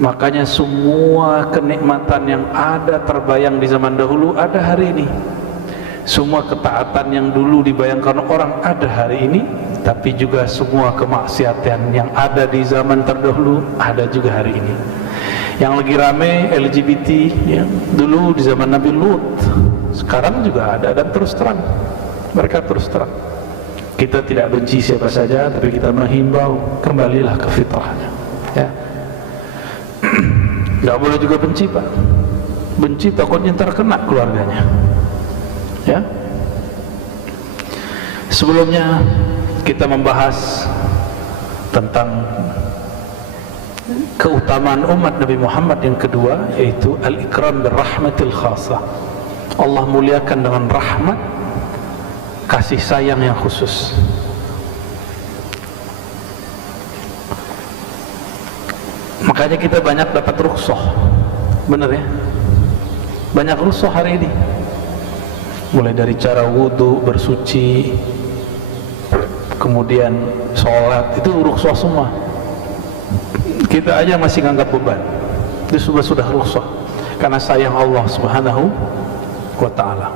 Makanya semua kenikmatan yang ada terbayang di zaman dahulu ada hari ini. Semua ketaatan yang dulu dibayangkan orang ada hari ini. Tapi juga semua kemaksiatan yang ada di zaman terdahulu ada juga hari ini. Yang lagi rame LGBT ya, dulu di zaman Nabi Lut, sekarang juga ada dan terus terang. Mereka terus terang. Kita tidak benci siapa saja, tapi kita menghimbau kembalilah ke fitrahnya. Ya. Tidak boleh juga benci, Pak. Benci takutnya terkena keluarganya. Ya. Sebelumnya kita membahas tentang keutamaan umat Nabi Muhammad yang kedua, yaitu al-ikram birrahmatil khasah. Allah muliakan dengan rahmat, kasih sayang yang khusus. Makanya kita banyak dapat rukhsah. Benar ya? Banyak rukhsah hari ini. Mulai dari cara wudu, bersuci, kemudian sholat, itu rukhsah semua. Kita aja masih nganggap beban. Itu sudah rukhsah karena sayang Allah Subhanahu wa ta'ala.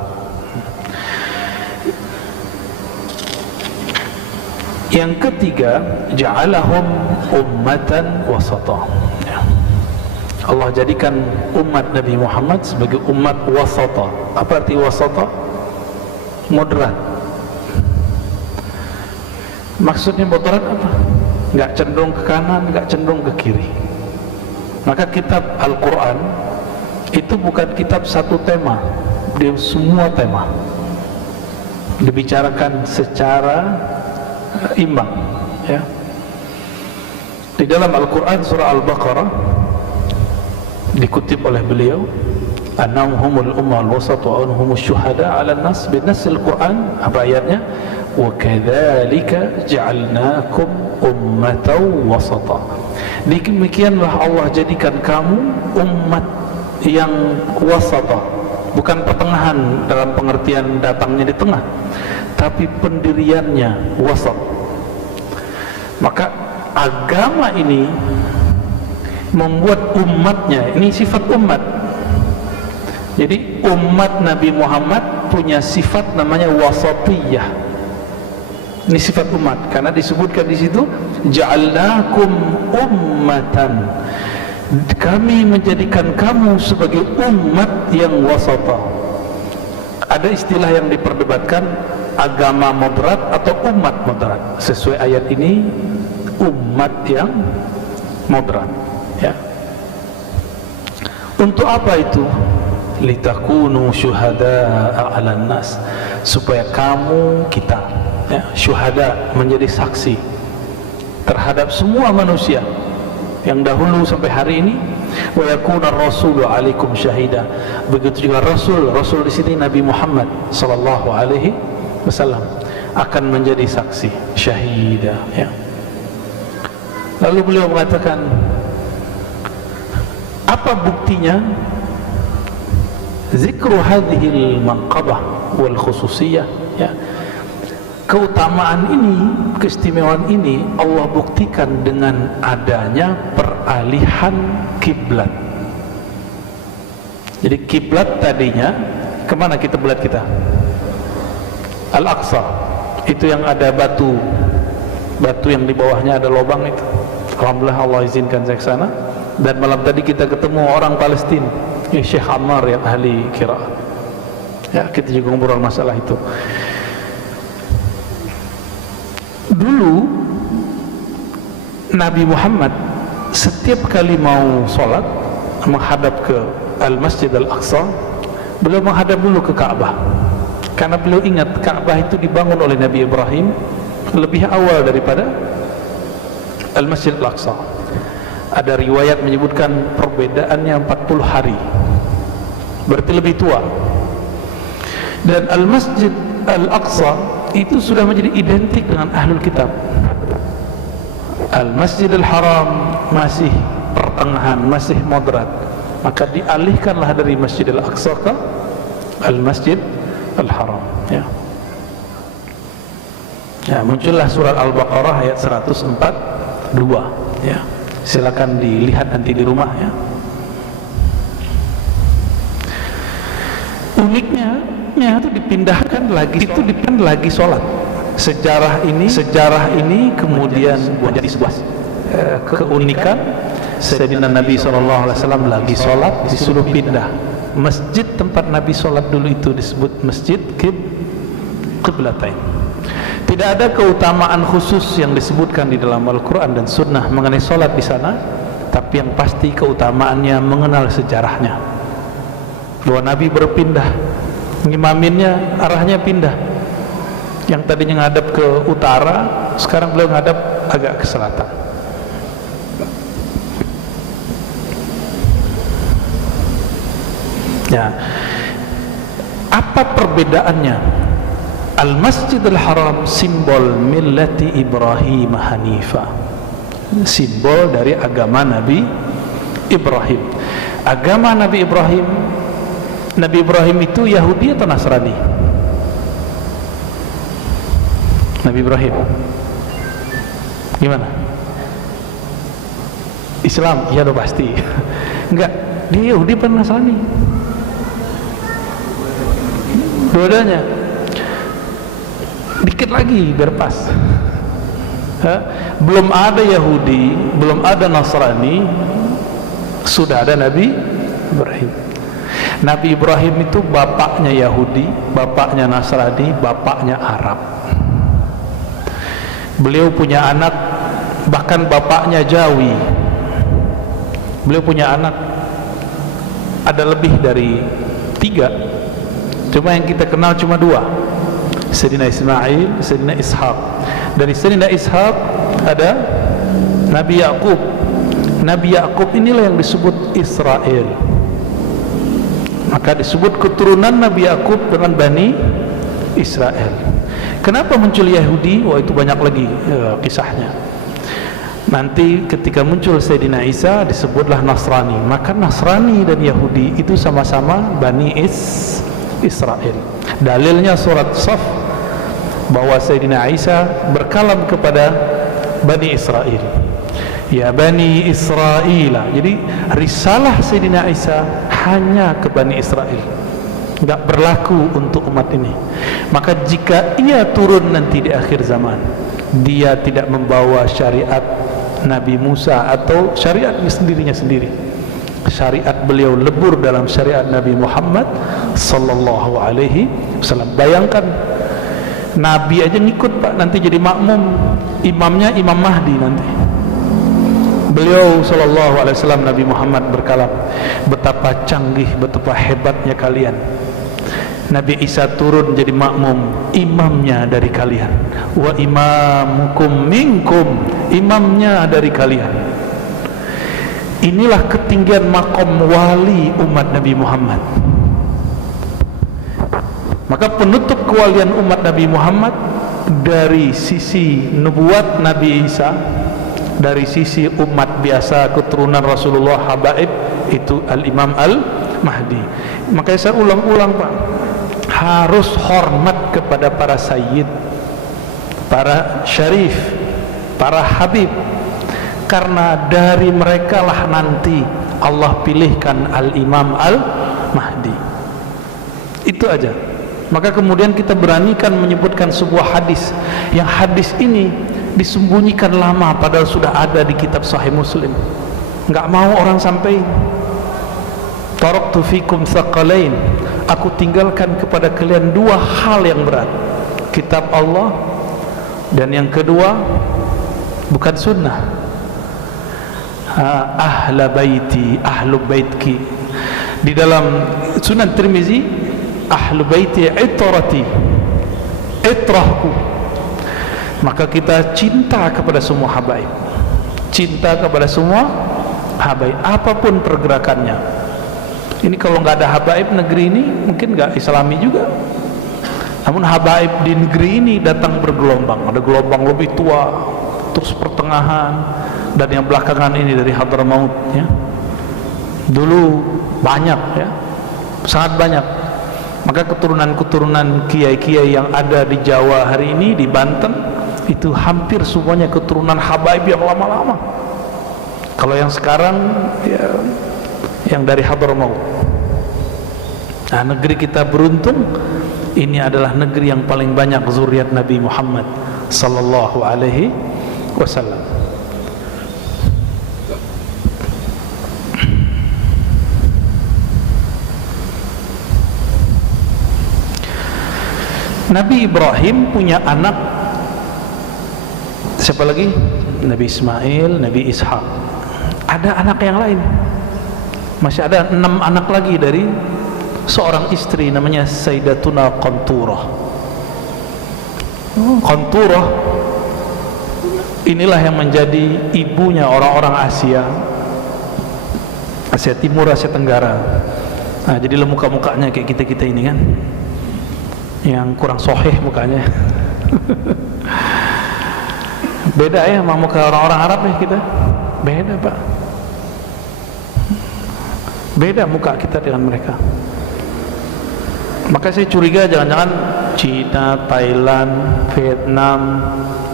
Yang ketiga, ja'alahum ummatan wasata. Allah jadikan umat Nabi Muhammad sebagai umat wasata. Apa arti wasata? Moderat. Maksudnya moderat apa? Enggak cenderung ke kanan, enggak cenderung ke kiri. Maka kitab Al-Quran itu bukan kitab satu tema, dia semua tema dibicarakan secara imbang, ya. Di dalam Al-Quran surah Al-Baqarah dikutip oleh beliau, annahum humul ummah al-wasat wa anhum syuhada 'ala an-nas, binassil Quran. Apa ayatnya? Wa kadzalika ja'alnakum ummatan wasata. Demikianlah Allah jadikan kamu umat yang wasata, bukan pertengahan dalam pengertian datangnya di tengah, tapi pendiriannya wasat. Maka agama ini membuat umatnya, ini sifat umat. Jadi umat Nabi Muhammad punya sifat namanya wasatiyah. Ini sifat umat karena disebutkan di situ ja'alnakum ummatan, kami menjadikan kamu sebagai umat yang wasata. Ada istilah yang diperdebatkan, agama moderat atau umat moderat. Sesuai ayat ini, umat yang moderat, ya. Untuk apa itu? Litakunu syuhada'a 'alan nas, supaya kamu, kita, ya, syuhada, menjadi saksi terhadap semua manusia yang dahulu sampai hari ini. Wa yakuna rasulu 'alaikum syahida. Begitu juga Rasul di sini Nabi Muhammad sallallahu alaihi wasallam akan menjadi saksi, syahida, ya. Lalu beliau mengatakan, apa buktinya? Zikru hadhil manqabah wal khususiyah, ya. Keutamaan ini, keistimewaan ini Allah buktikan dengan adanya peralihan kiblat. Jadi kiblat tadinya kemana kiblat kita? Al-Aqsa. Itu yang ada batu yang di bawahnya ada lubang itu. Alhamdulillah Allah izinkan saya ke sana. Dan malam tadi kita ketemu orang Palestina, Syekh Ammar yang ahli qiraah. Ya, kita juga ngobrol masalah itu. Dulu Nabi Muhammad setiap kali mau sholat menghadap ke Al-Masjid Al-Aqsa, beliau menghadap dulu ke Ka'bah, karena beliau ingat Ka'bah itu dibangun oleh Nabi Ibrahim lebih awal daripada Al-Masjid Al-Aqsa. Ada riwayat menyebutkan perbedaannya 40 hari, berarti lebih tua. Dan Al-Masjid Al-Aqsa itu sudah menjadi identik dengan Ahlul Kitab. Al-Masjidil Haram masih pertengahan, masih moderat. Maka dialihkanlah dari Masjidil Aqsa ke Al-Masjid Al-Haram, ya. Ya, muncullah surat Al-Baqarah ayat 142, ya. silakan dilihat nanti di rumah ya. Uniknya itu dipindahkan lagi sholat. Sejarah ini kemudian menjadi sebuah keunikan. Sayyidina Nabi SAW lagi sholat, disuruh pindah. Masjid tempat Nabi sholat dulu itu disebut Masjid Qiblatain. Tidak ada keutamaan khusus yang disebutkan di dalam Al-Quran dan Sunnah mengenai sholat di sana, tapi yang pasti keutamaannya mengenal sejarahnya. Bahwa Nabi berpindah, ngimaminnya arahnya pindah. Yang tadinya ngadap ke utara, sekarang beliau ngadap agak ke selatan. Ya, apa perbedaannya? Al-Masjidil Haram simbol millati Ibrahim Hanifah, simbol dari agama Nabi Ibrahim. Agama Nabi Ibrahim itu Yahudi atau Nasrani? Nabi Ibrahim gimana? Islam? Iya dong pasti. Enggak, dia Yahudi atau Nasrani? Dua-duanya. Dikit lagi biar pas. Belum ada Yahudi, belum ada Nasrani, sudah ada Nabi Ibrahim. Nabi Ibrahim itu bapaknya Yahudi, bapaknya Nasrani, bapaknya Arab. Beliau punya anak, bahkan bapaknya Jawi. Beliau punya anak ada lebih dari 3, cuma yang kita kenal cuma 2, Sayyidina Ismail, Sayyidina Ishaq. Dari Sayyidina Ishaq ada Nabi Yaqub. Nabi Yaqub inilah yang disebut Israel. Maka disebut keturunan Nabi Yaqub dengan Bani Israel. Kenapa muncul Yahudi? Wah, itu banyak lagi kisahnya. Nanti ketika muncul Sayyidina Isa disebutlah Nasrani. Maka Nasrani dan Yahudi itu sama-sama Bani Israel. Dalilnya surat Saf, bahwa Sayyidina Isa berkalam kepada Bani Israel, ya Bani Israel. Jadi risalah Sayyidina Isa hanya ke Bani Israel, tidak berlaku untuk umat ini. Maka jika ia turun nanti di akhir zaman, dia tidak membawa syariat Nabi Musa atau syariatnya sendiri. Syariat beliau lebur dalam syariat Nabi Muhammad sallallahu alaihi wasallam. Bayangkan, Nabi aja ngikut Pak, nanti jadi makmum, imamnya Imam Mahdi nanti. Beliau sallallahu alaihi wasallam, Nabi Muhammad berkalam, betapa canggih, betapa hebatnya kalian. Nabi Isa turun jadi makmum, imamnya dari kalian. Wa imamukum minkum, imamnya dari kalian. Inilah ketinggian makom wali umat Nabi Muhammad. Maka penutup kewalian umat Nabi Muhammad dari sisi nubuat Nabi Isa, dari sisi umat biasa keturunan Rasulullah habaib itu Al-Imam Al-Mahdi. Makanya saya ulang-ulang Pak, harus hormat kepada para sayyid, para syarif, para habib, karena dari mereka lah nanti Allah pilihkan Al-Imam Al-Mahdi. Itu aja. Maka kemudian kita beranikan menyebutkan sebuah hadis, yang hadis ini disembunyikan lama padahal sudah ada di kitab Sahih Muslim. Enggak mau orang sampai. Taraktu fikum tsaqalain, aku tinggalkan kepada kalian 2 hal yang berat, kitab Allah, dan yang kedua bukan sunnah, ahla baiti, ahlu baitki. Di dalam Sunan Tirmizi, ahlu baiti itrati, itrahku. Maka kita cinta kepada semua habaib, cinta kepada semua habaib apapun pergerakannya. Ini kalau nggak ada habaib negeri ini mungkin nggak islami juga. Namun habaib di negeri ini datang bergelombang. Ada gelombang lebih tua, terus pertengahan, dan yang belakangan ini dari Hadramaut ya. Dulu banyak ya, sangat banyak. Maka keturunan-keturunan kiai-kiai yang ada di Jawa hari ini, di Banten, itu hampir semuanya keturunan habaib yang lama-lama. Kalau yang sekarang ya, yang dari Hadramaut. Nah, negeri kita beruntung, ini adalah negeri yang paling banyak zuriat Nabi Muhammad sallallahu alaihi wasallam. Nabi Ibrahim punya anak, siapa lagi? Nabi Ismail, Nabi Ishak. Ada anak yang lain, masih ada 6 anak lagi dari seorang istri namanya Sayyidatuna Qanturah. Qanturah inilah yang menjadi ibunya orang-orang Asia Timur, Asia Tenggara. Nah, jadi muka-mukanya kayak kita-kita ini kan, yang kurang soheh mukanya. Beda ya sama muka orang-orang Arab ya kita. Beda Pak. Beda muka kita dengan mereka. Maka saya curiga jangan-jangan Cina, Thailand, Vietnam,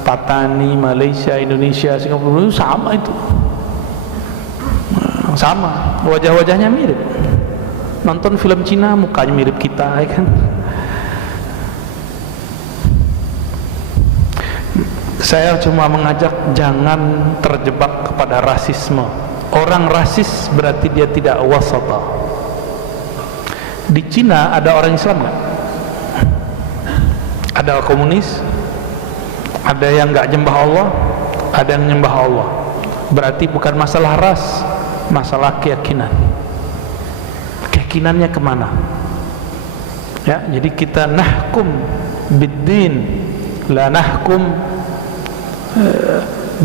Patani, Malaysia, Indonesia, Singapura itu sama itu. Sama, wajah-wajahnya mirip. Nonton film Cina mukanya mirip kita, ya kan? Saya cuma mengajak jangan terjebak kepada rasisme. Orang rasis berarti dia tidak wasata. Di Cina ada orang Islam nggak? Ada komunis, ada yang nggak nyembah Allah, ada yang nyembah Allah. Berarti bukan masalah ras, masalah keyakinan. Keyakinannya kemana? Ya, jadi kita nahkum biddin, la nahkum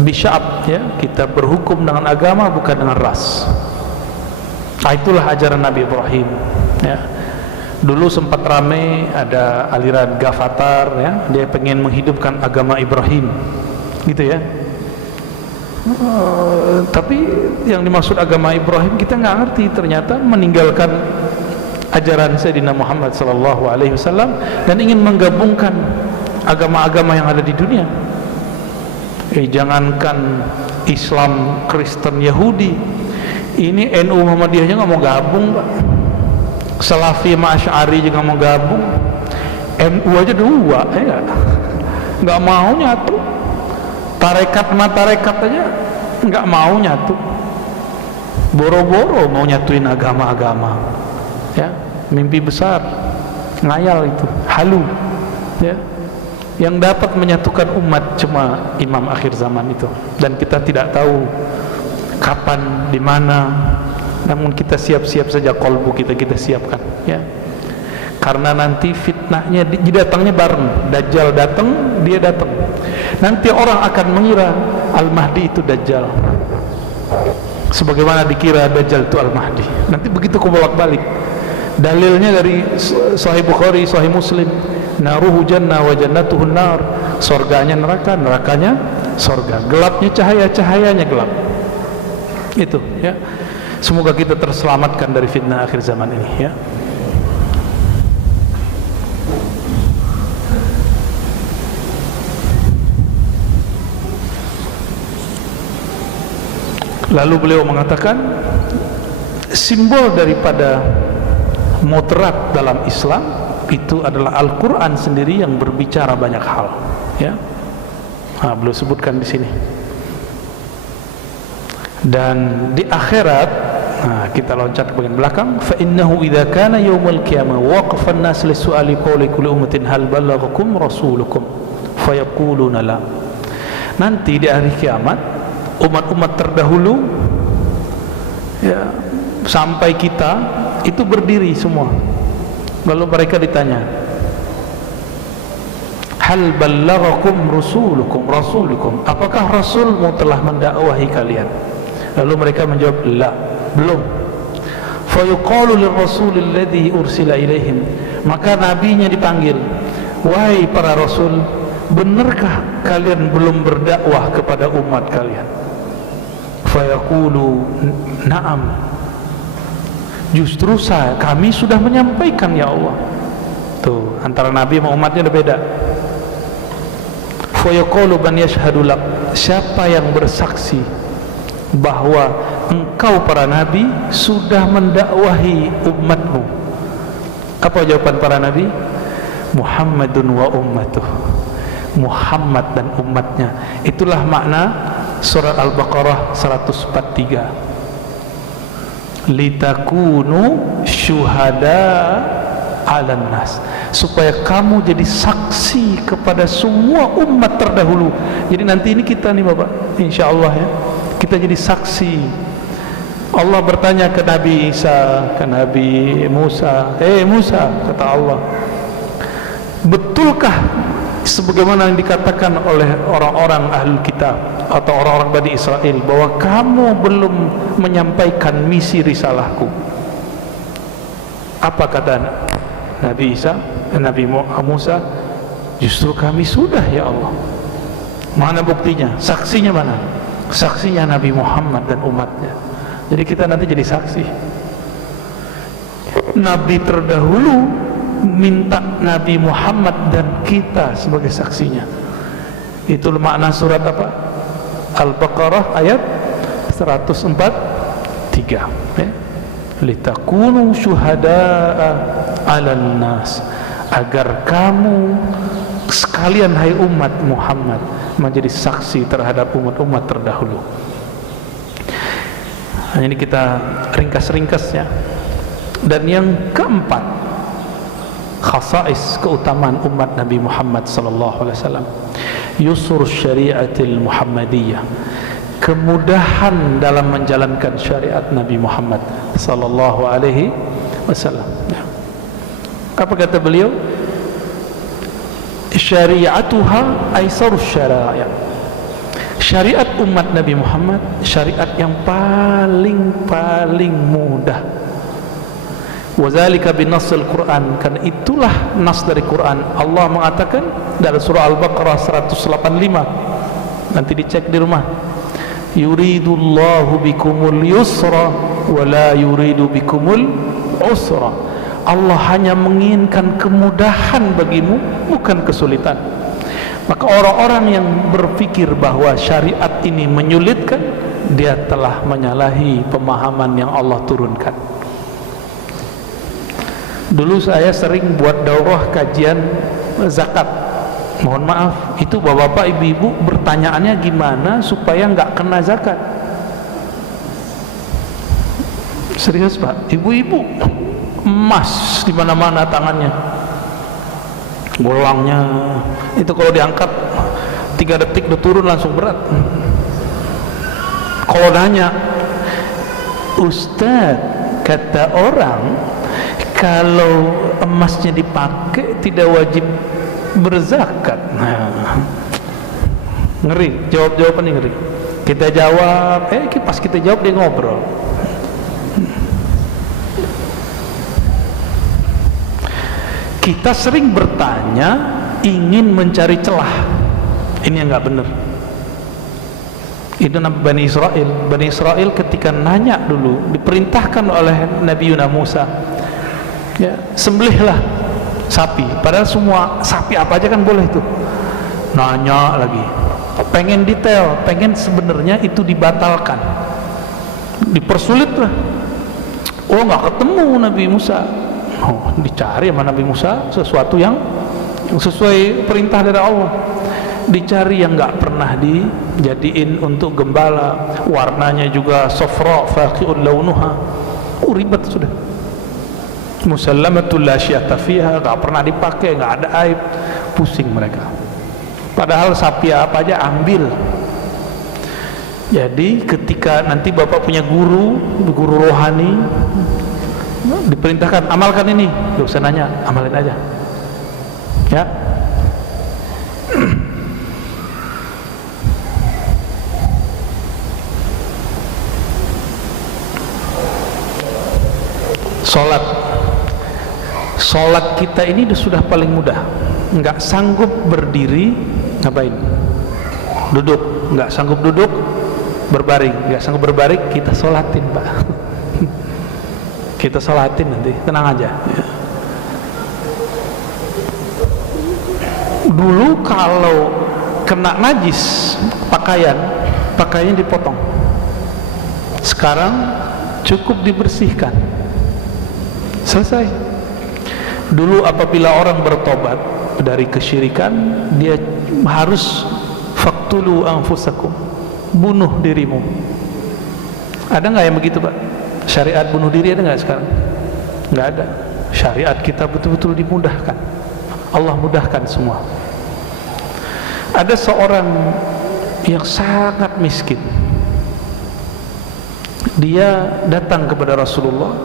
bisya'ab, ya, kita berhukum dengan agama bukan dengan ras. Nah, itulah ajaran Nabi Ibrahim, ya. Dulu sempat ramai ada aliran Ghafatar, ya, dia pengen menghidupkan agama Ibrahim gitu ya. Tapi yang dimaksud agama Ibrahim kita nggak ngerti, ternyata meninggalkan ajaran Sayyidina Muhammad sallallahu alaihi wasallam dan ingin menggabungkan agama-agama yang ada di dunia. Jangankan Islam, Kristen, Yahudi, ini NU Muhammadiyahnya nggak mau gabung Pak. Salafi sama Asy'ari juga mau gabung. NU aja 2 ya, nggak mau nyatu. Tarekat sama tarekat aja nggak mau nyatu. Boro-boro mau nyatuin agama-agama, ya, mimpi besar, ngayal itu, halu, ya. Yang dapat menyatukan umat cuma imam akhir zaman itu, dan kita tidak tahu kapan, di mana. Namun kita siap-siap saja, kolbu kita siapkan, ya. Karena nanti fitnahnya datangnya bareng. Dajjal datang, dia datang. Nanti orang akan mengira Al-Mahdi itu Dajjal, sebagaimana dikira Dajjal itu Al-Mahdi. Nanti begitu kebolak-balik. Dalilnya dari Sahih Bukhari, Sahih Muslim. Naruhu jannah wa jannatuhun nar. Surganya neraka, nerakanya surga. Gelapnya cahaya, cahayanya gelap. Itu, ya. Semoga kita terselamatkan dari fitnah akhir zaman ini, ya. Lalu beliau mengatakan simbol daripada moderat dalam Islam itu adalah Al-Quran sendiri yang berbicara banyak hal, ya. Nah, beliau sebutkan di sini. Dan di akhirat, nah, kita loncat ke bagian belakang. Fa innahu idza kana yaumul qiyamah waqafa an-nas li su'ali qawli kulli ummatin hal balaghakum rasulukum fayaquluna la. Nanti di hari kiamat umat-umat terdahulu, ya, sampai kita itu berdiri semua. Lalu mereka ditanya, hal ballaghakum rasulukum, apakah rasulmu telah mendakwahi kalian? Lalu mereka menjawab, la, belum. Fa yuqalu lirrasulil ladzi ursila ilaihim, maka nabinya dipanggil, wahai para rasul, benarkah kalian belum berdakwah kepada umat kalian? Fa yaqulu na'am, justru kami sudah menyampaikan ya Allah. Tuh, antara nabi sama umatnya udah beda. Fa yaqulu man yashhadu lak, siapa yang bersaksi bahwa engkau para nabi sudah mendakwahi umatmu. Apa jawaban para nabi? Muhammadun wa ummatuh, Muhammad dan umatnya. Itulah makna surat Al-Baqarah 143. Litakunu syuhada 'alan nas, supaya kamu jadi saksi kepada semua umat terdahulu. Jadi nanti ini kita nih Bapak, insyaallah ya, kita jadi saksi. Allah bertanya ke Nabi Isa, ke Nabi Musa, Musa, kata Allah, betulkah sebagaimana yang dikatakan oleh orang-orang ahlul kitab atau orang-orang Bani Israel bahwa kamu belum menyampaikan misi risalahku? Apa kata Nabi Isa, Nabi Musa? Justru kami sudah ya Allah. Mana buktinya? Saksinya mana? Saksinya Nabi Muhammad dan umatnya. Jadi kita nanti jadi saksi. Nabi terdahulu minta Nabi Muhammad dan kita sebagai saksinya. Itu makna surat apa? Al-Baqarah ayat 143. Litakunu syuhada'a 'alan nas, agar kamu sekalian hai umat Muhammad menjadi saksi terhadap umat-umat terdahulu. Ini kita ringkas-ringkas ya. Dan yang keempat, khasais keutamaan umat Nabi Muhammad sallallahu alaihi wasallam, yusur syariatil Muhammadiyah, kemudahan dalam menjalankan syariat Nabi Muhammad sallallahu alaihi wasallam. Apa kata beliau? Syariatuha aisarus syara'i'. Syariat umat Nabi Muhammad syariat yang paling mudah. Wazalika binassil Quran, karena itulah nas dari Quran. Allah mengatakan dalam surah Al-Baqarah 185, nanti dicek di rumah, yuridullahu bikumul yusra wa la yuridu bikumul usra. Allah hanya menginginkan kemudahan bagimu, bukan kesulitan. Maka orang-orang yang berpikir bahwa syariat ini menyulitkan, dia telah menyalahi pemahaman yang Allah turunkan. Dulu saya sering buat daurah kajian zakat. Mohon maaf, itu bapak-bapak, ibu-ibu bertanyaannya gimana supaya nggak kena zakat. Serius Pak, ibu-ibu emas di mana-mana tangannya, bolangnya itu kalau diangkat 3 detik udah turun langsung berat. Kalau nanya, Ustaz, kata orang kalau emasnya dipakai tidak wajib berzakat. Nah, ngeri, jawabannya ngeri. Kita jawab, pas kita jawab dia ngobrol. Kita sering bertanya, ingin mencari celah. Ini yang nggak benar. Itu Bani Israel. Bani Israel ketika nanya dulu, diperintahkan oleh Nabi Musa, ya, sembelihlah sapi. Padahal semua sapi apa aja kan boleh tuh. Nanya lagi, pengen detail, pengen sebenarnya itu dibatalkan, dipersulit lah. Oh, nggak ketemu Nabi Musa. Oh, dicari sama Nabi Musa sesuatu yang sesuai perintah dari Allah. Dicari yang nggak pernah dijadiin untuk gembala, warnanya juga safra faqi'ul launuha. Ribet sudah. Musallamatul la syi'ata fiha, nggak pernah dipakai, nggak ada aib. Pusing mereka. Padahal sapi apa aja ambil. Jadi ketika nanti bapak punya guru rohani, diperintahkan amalkan ini, gak usah nanya, amalin aja ya. Sholat kita ini sudah paling mudah. Nggak sanggup berdiri, ngapain? Duduk. Nggak sanggup duduk, berbaring. Nggak sanggup berbaring, kita sholatin Pak. Kita sholatin nanti, tenang aja ya. Dulu kalau kena najis pakaiannya dipotong, Sekarang cukup dibersihkan, selesai. Dulu apabila orang bertobat dari kesyirikan, dia harus faqtulu anfusakum, bunuh dirimu. Ada nggak yang begitu, Pak? Syariat bunuh diri ada nggak sekarang? Nggak ada. Syariat kita betul-betul dimudahkan. Allah mudahkan semua. Ada seorang yang sangat miskin. Dia datang kepada Rasulullah,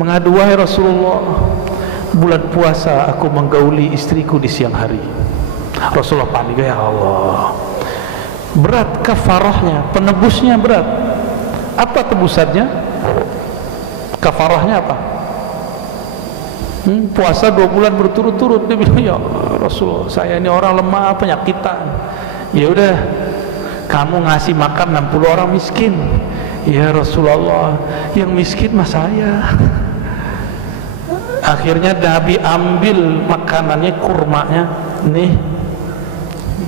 mengadu, wahai Rasulullah, bulan puasa aku menggauli istriku di siang hari. Rasulullah panik, ya Allah, berat kafarahnya, penebusnya berat. Apa tebusannya? Kafarahnya apa? Puasa 2 bulan berturut-turut. Dia bilang, ya Rasulullah, saya ini orang lemah, penyakitan. Ya udah, kamu ngasih makan 60 orang miskin. Ya Rasulullah, yang miskin mah saya. Akhirnya Nabi ambil makanannya, kurmanya, nih,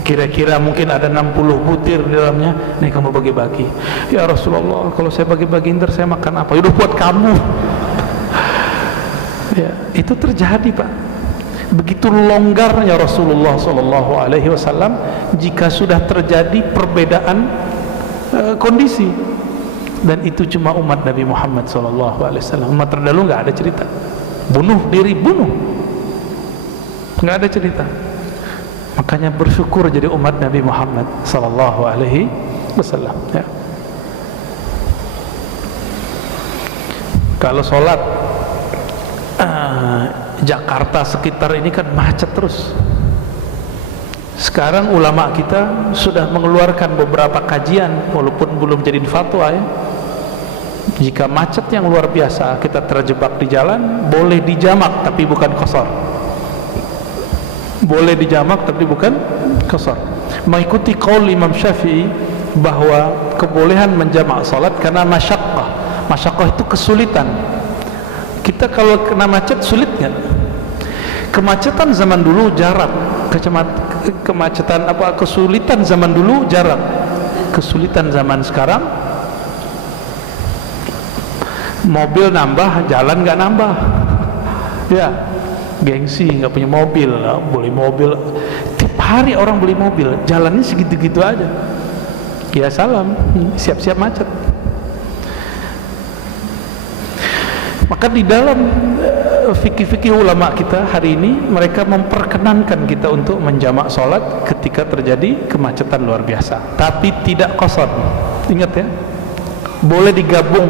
kira-kira mungkin ada 60 butir di dalamnya, nih kamu bagi-bagi. Ya Rasulullah, kalau saya bagi-bagi ntar saya makan apa? Udah buat kamu. Ya, itu terjadi, Pak. Begitu longgarnya Rasulullah SAW jika sudah terjadi perbedaan kondisi. Dan itu cuma umat Nabi Muhammad SAW. Umat terdahulu nggak ada cerita bunuh diri, nggak ada cerita. Makanya bersyukur jadi umat Nabi Muhammad SAW. Ya. Kalau sholat Jakarta sekitar ini kan macet terus. Sekarang ulama kita sudah mengeluarkan beberapa kajian, walaupun belum jadi fatwa ya. Jika macet yang luar biasa, kita terjebak di jalan, boleh dijamak tapi bukan qasar. Boleh dijamak tapi bukan qasar. Mengikuti qaul Imam Syafi'i bahwa kebolehan menjamak salat karena masyaqqah. Masyaqqah itu kesulitan. Kita kalau kena macet sulit nggak? Kemacetan zaman dulu jarak, kemacetan apa, kesulitan zaman dulu jarak, kesulitan zaman sekarang mobil nambah, jalan nggak nambah. Ya, gengsi nggak punya mobil, beli mobil. Tiap hari orang beli mobil, jalannya segitu-gitu aja. Ya salam, siap-siap macet. Maka di dalam fikih-fikih ulama kita hari ini, mereka memperkenankan kita untuk menjamak sholat ketika terjadi kemacetan luar biasa, tapi tidak qasar. Ingat ya, boleh digabung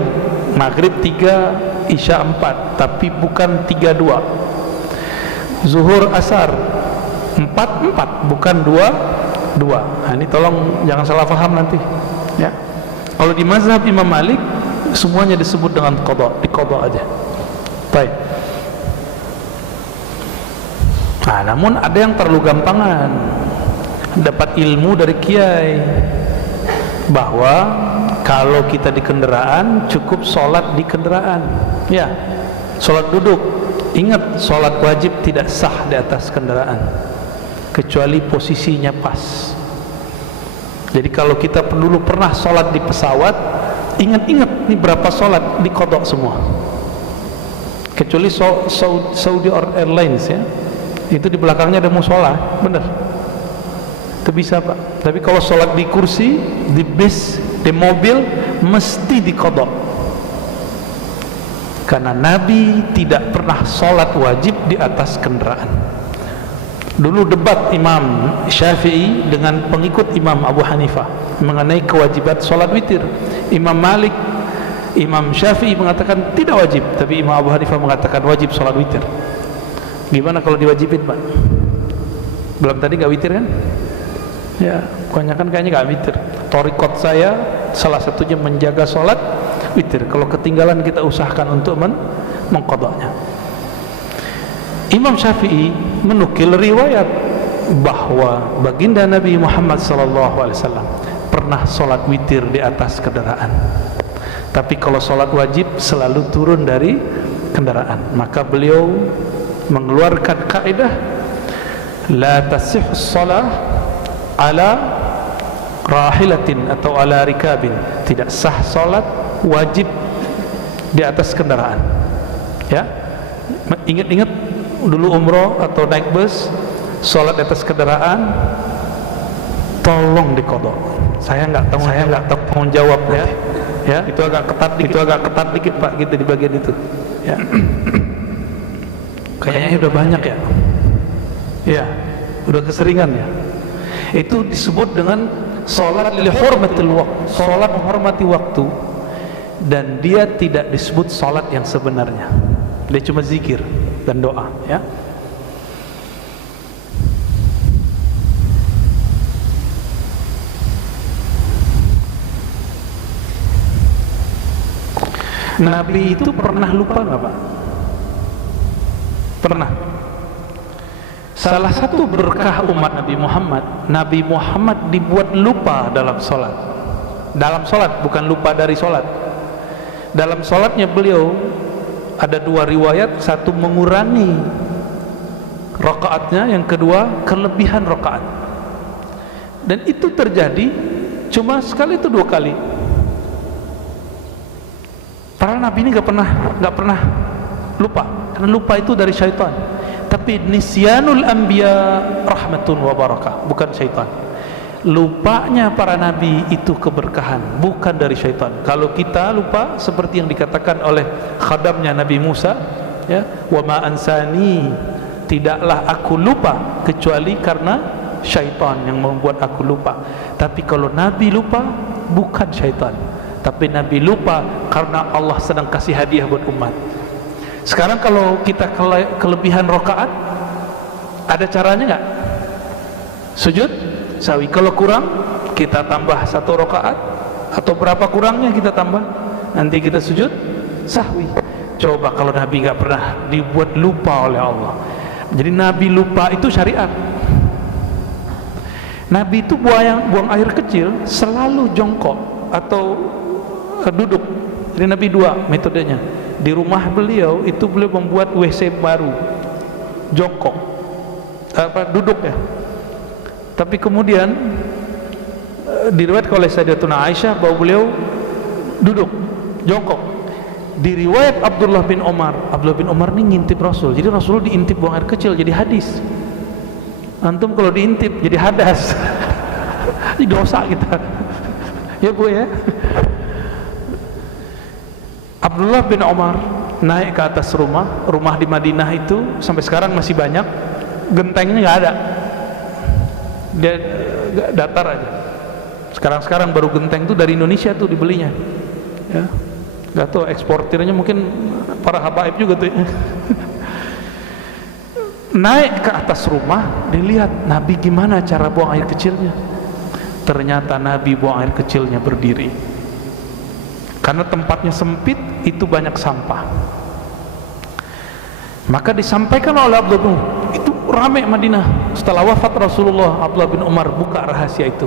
maghrib 3, isya 4, tapi bukan 3-2. Zuhur asar 4-4, bukan 2-2. Nah, ini tolong jangan salah paham nanti ya. Kalau di mazhab Imam Malik semuanya disebut dengan qadha, diqadha aja. Baik. Nah, namun ada yang terlalu gampangan, dapat ilmu dari kiai bahwa kalau kita di kendaraan cukup sholat di kendaraan. Ya, sholat duduk. Ingat, sholat wajib tidak sah di atas kendaraan kecuali posisinya pas. Jadi kalau kita dulu pernah sholat di pesawat, ingat-ingat nih berapa sholat diqadha semua. Kecuali Saudi Airlines ya, itu di belakangnya ada musola, bener. Itu bisa, Pak. Tapi kalau sholat di kursi, di bis, di mobil, mesti diqadha. Karena Nabi tidak pernah sholat wajib di atas kendaraan. Dulu debat Imam Syafi'i dengan pengikut Imam Abu Hanifah mengenai kewajiban sholat witir. Imam Malik, Imam Syafi'i mengatakan tidak wajib, tapi Imam Abu Hanifah mengatakan wajib sholat witir. Gimana kalau diwajibin, Pak? Belum tadi nggak witir kan? Ya, kebanyakan kayaknya nggak witir. Thariqat saya salah satunya menjaga sholat witir. Kalau ketinggalan kita usahakan untuk mengqadhanya. Imam Syafi'i menukil riwayat bahwa baginda Nabi Muhammad SAW pernah sholat witir di atas kendaraan. Tapi kalau sholat wajib selalu turun dari kendaraan. Maka beliau mengeluarkan kaidah la tasihhu shalah ala rahilatin atau ala rikabin. Tidak sah sholat wajib di atas kendaraan. Ya, ingat-ingat dulu umroh atau naik bus, sholat di atas kendaraan, tolong dikodok. Saya nggak tahu jawab ya. Ya, itu agak ketat dikit Pak, gitu di bagian itu. Ya. Kayaknya udah banyak ya. Ya, udah keseringan ya. Itu disebut dengan sholat li hurmatil waqt, sholat menghormati waktu, dan dia tidak disebut sholat yang sebenarnya. Dia cuma zikir dan doa ya. Nabi itu pernah lupa nggak Pak? Pernah. Salah satu berkah umat Nabi Muhammad dibuat lupa dalam sholat. Dalam sholat, bukan lupa dari sholat. Dalam sholatnya beliau ada dua riwayat, satu mengurangi rakaatnya, yang kedua kelebihan rakaat. Dan itu terjadi cuma sekali itu dua kali. Para nabi ini nggak pernah lupa, karena lupa itu dari syaitan. Tapi nisyanul anbiya rahmatun wa barakah, bukan syaitan. Lupanya para nabi itu keberkahan, bukan dari syaitan. Kalau kita lupa seperti yang dikatakan oleh khadamnya Nabi Musa, ya, wa ma ansani, tidaklah aku lupa kecuali karena syaitan yang membuat aku lupa. Tapi kalau nabi lupa, bukan syaitan, tapi Nabi lupa karena Allah sedang kasih hadiah buat umat. Sekarang kalau kita kelebihan rakaat, ada caranya nggak? Sujud sawi. Kalau kurang, kita tambah satu rakaat, atau berapa kurangnya kita tambah, nanti kita sujud sahwi. Coba kalau Nabi nggak pernah dibuat lupa oleh Allah. Jadi Nabi lupa itu syariat. Nabi itu buang air kecil selalu jongkok atau duduk. Jadi Nabi dua metodenya. Di rumah beliau itu beliau membuat WC baru, jongkok, duduk ya. Tapi kemudian diriwayatkan oleh Sayyidatuna Aisyah bahwa beliau duduk, jongkok. Diriwayat Abdullah bin Umar ini ngintip Rasul. Jadi Rasul diintip buang air kecil, jadi hadis. Antum kalau diintip jadi hadas. Ini dosa kita. Ya Bu ya. Abdullah bin Umar naik ke atas rumah di Madinah itu sampai sekarang masih banyak, gentengnya nggak ada, dia datar aja. Sekarang baru genteng tuh dari Indonesia tuh dibelinya, ya, nggak tahu eksportirnya mungkin para habaib juga tuh. Naik ke atas rumah, dilihat Nabi gimana cara buang air kecilnya. Ternyata Nabi buang air kecilnya berdiri. Karena tempatnya sempit, itu banyak sampah. Maka disampaikan oleh Abdullah bin Umar, itu ramai Madinah. Setelah wafat Rasulullah, Abdullah bin Umar buka rahasia itu.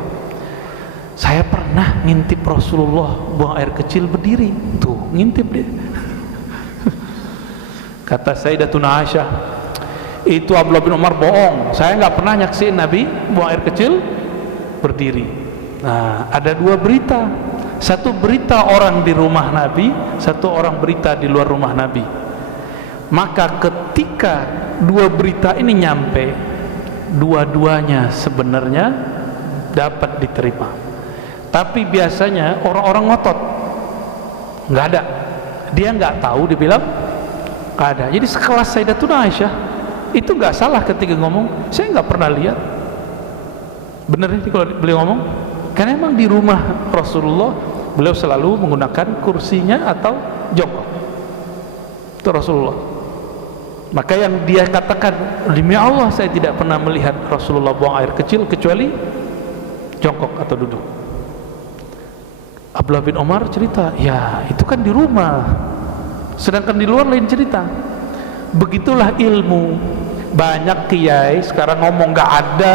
Saya pernah ngintip Rasulullah buang air kecil berdiri. Tuh, ngintip dia. Kata Sayyidatuna Aisyah, itu Abdullah bin Umar bohong. Saya nggak pernah nyaksiin Nabi buang air kecil berdiri. Nah, ada dua berita. Satu berita orang di rumah Nabi, satu orang berita di luar rumah Nabi. Maka ketika dua berita ini nyampe, dua-duanya sebenarnya dapat diterima. Tapi biasanya orang-orang ngotot, nggak ada. Dia nggak tahu, dibilang nggak ada. Jadi sekelas Sayyidatuna Aisyah itu nggak salah ketika ngomong, saya nggak pernah lihat. Bener ini kalau beliau ngomong, karena emang di rumah Rasulullah beliau selalu menggunakan kursinya atau jongkok. Itu Rasulullah. Maka yang dia katakan, demi Allah saya tidak pernah melihat Rasulullah buang air kecil kecuali jongkok atau duduk. Abdullah bin Umar cerita, ya itu kan di rumah, sedangkan di luar lain cerita. Begitulah ilmu. Banyak kiai sekarang ngomong nggak ada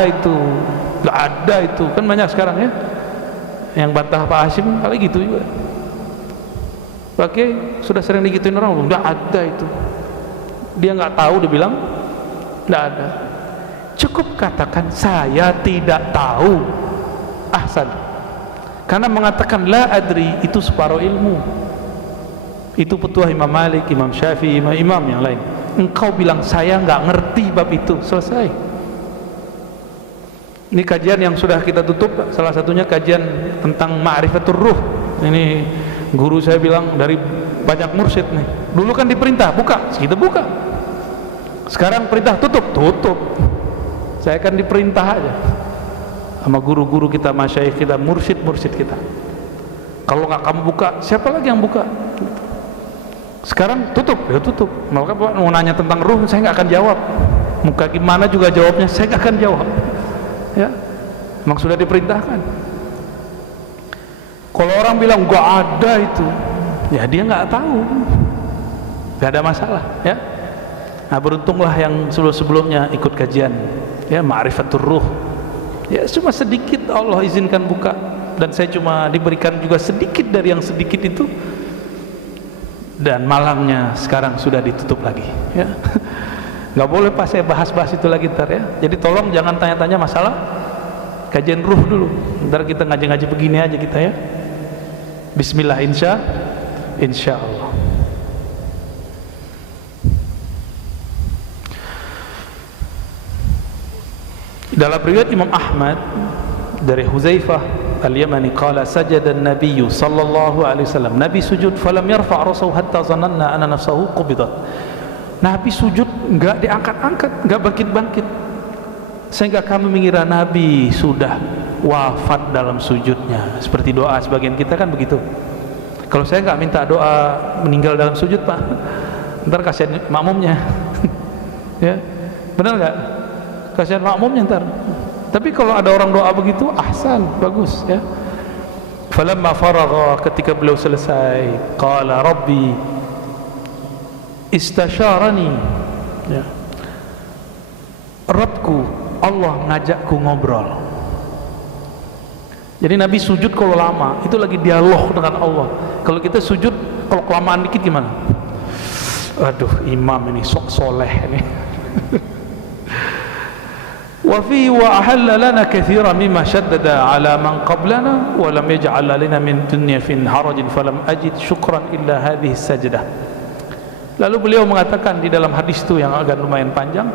itu, kan banyak sekarang ya. Yang bantah Pak Hashim kali gitu juga. Oke, sudah sering digituin orang, nggak ada itu. Dia nggak tahu, dia bilang nggak ada. Cukup katakan saya tidak tahu. Ahsan. Karena mengatakan la adri itu separuh ilmu. Itu petuah Imam Malik, Imam Syafi'i, imam yang lain. Engkau bilang saya nggak ngerti bab itu, selesai. Ini kajian yang sudah kita tutup, salah satunya kajian tentang ma'rifatur ruh. Ini guru saya bilang dari banyak mursyid nih. Dulu kan diperintah buka, kita buka. Sekarang perintah tutup, tutup. Saya kan diperintah aja sama guru-guru kita, masyayikh kita, mursyid kita. Kalau nggak kamu buka, siapa lagi yang buka? Sekarang tutup, ya tutup. Maka mau nanya tentang ruh, saya nggak akan jawab. Muka gimana juga jawabnya, saya nggak akan jawab. Ya, memang sudah diperintahkan. Kalau orang bilang nggak ada itu, ya dia nggak tahu, nggak ada masalah. Ya, nah beruntunglah yang sebelumnya ikut kajian, ya ma'rifatur ruh. Ya cuma sedikit Allah izinkan buka, dan saya cuma diberikan juga sedikit dari yang sedikit itu. Dan malangnya sekarang sudah ditutup lagi, ya. Nggak boleh pas saya bahas-bahas itu lagi ntar, ya. Jadi tolong jangan tanya-tanya masalah kajian ruh dulu. Ntar kita ngaji-ngaji begini aja kita, ya. Bismillah, insya Allah. Dalam riwayat Imam Ahmad dari Huzaifah Al-Yamani qala sajada an-nabiy sallallahu alaihi wasallam, Nabi sujud falam yarfa' rasahu hatta zananna anna nafsahu qubidat. Nabi sujud enggak diangkat-angkat, enggak bangkit-bangkit, sehingga kami mengira Nabi sudah wafat dalam sujudnya. Seperti doa sebagian kita kan begitu. Kalau saya enggak minta doa meninggal dalam sujud, Pak, ntar kasihan makmumnya. Ya, benar enggak? Kasihan makmumnya ntar. Tapi kalau ada orang doa begitu, ahsan, bagus, ya. Falamma faragha, ketika beliau selesai, qala rabbi istasyarani, ya. Rabbku, Allah ngajakku ngobrol. Jadi Nabi sujud kalau lama, itu lagi dialog dengan Allah. Kalau kita sujud, kalau kelamaan dikit gimana? Aduh, imam ini sok soleh ini. وفي وأحل لنا كثيرا مما شدد على من قبلنا ولم يجعل لنا من الدنيا في حرج فلم أجد شكرا إلا هذه السجدة. Lalu beliau mengatakan di dalam hadis itu yang agak lumayan panjang,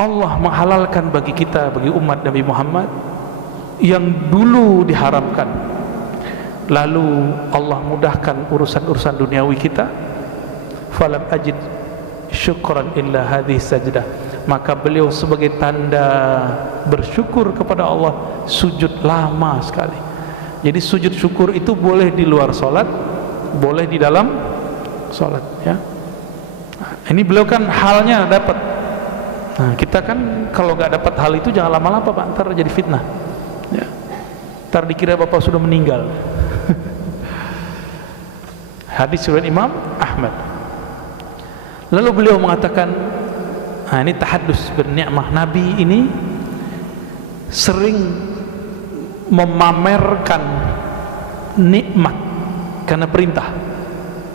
Allah menghalalkan bagi kita, bagi umat Nabi Muhammad yang dulu diharamkan, lalu Allah mudahkan urusan-urusan duniawi kita. Falam ajid syukran illa hadhihi sajdah, maka beliau sebagai tanda bersyukur kepada Allah sujud lama sekali. Jadi sujud syukur itu boleh di luar sholat, boleh di dalam sholat, ya. Nah, ini beliau kan halnya dapat. Nah, kita kan kalau nggak dapat hal itu jangan lama-lama, Pak, ntar jadi fitnah, ya. Ntar dikira Bapak sudah meninggal. Hadis riwayat Imam Ahmad. Lalu beliau mengatakan, nah ini tahaddus bernikmah. Nabi ini sering memamerkan nikmat karena perintah.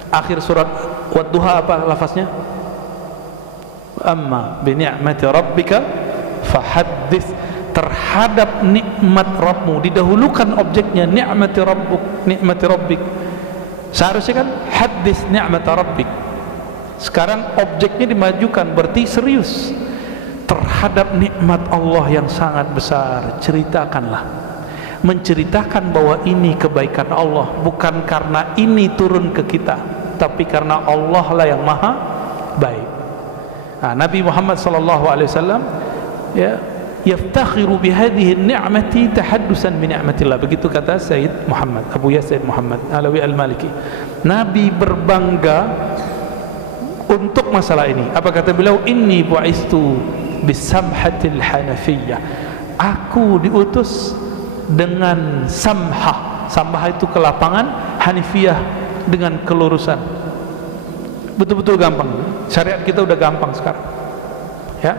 Akhir surat Wad-Duha apa lafaznya? Amma bi ni'mati rabbika fahaddits. Terhadap nikmat Rabbmu didahulukan objeknya, ni'mati rabbuk, nikmati rabbik. Seharusnya kan haddits ni'mata rabbik. Sekarang objeknya dimajukan, berarti serius. Terhadap nikmat Allah yang sangat besar, ceritakanlah. Menceritakan bahwa ini kebaikan Allah, bukan karena ini turun ke kita, tapi karena Allah lah yang maha baik. Nah, Nabi Muhammad SAW, ya, yaftakhiru bihadhihi ni'mati tahaddusan bi ni'matillah. Begitu kata Sayyid Muhammad, Abu Yasid Muhammad Alawi Al-Maliki. Nabi berbangga untuk masalah ini. Apa kata beliau? Inni bu'istu bisamhatil hanafiyah. Aku diutus dengan samhah. Samhah itu kelapangan, hanifiyah dengan kelurusan. Betul-betul gampang. Syariat kita udah gampang sekarang, ya.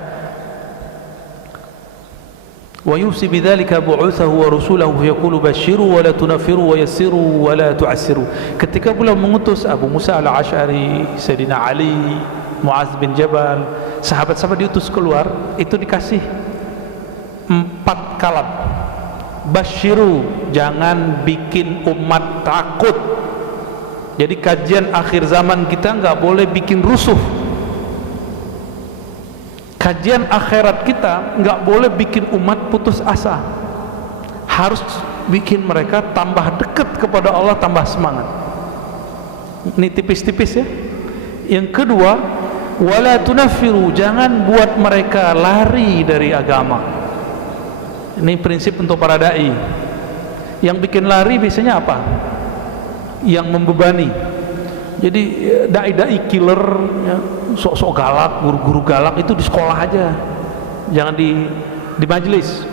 Wa yusi bidzalika bu'utsahu wa rusulahu yaqulu basyiru wa la tunaffiru wa yassiru wa la tu'assiru. Ketika beliau mengutus Abu Musa al-Asy'ari, Sayyidina Ali, Muaz bin Jabal, sahabat-sahabat diutus keluar, itu dikasih 4 kalam. Basyiru, jangan bikin umat takut. Jadi kajian akhir zaman kita nggak boleh bikin rusuh. Kajian akhirat kita nggak boleh bikin umat putus asa. Harus bikin mereka tambah dekat kepada Allah, tambah semangat. Ini tipis-tipis ya. Yang kedua, wala tunaffiru, jangan buat mereka lari dari agama. Ini prinsip untuk para dai. Yang bikin lari biasanya apa? Yang membebani. Jadi dai-dai killer ya, sok-sok galak, guru-guru galak itu di sekolah aja, jangan di majelis.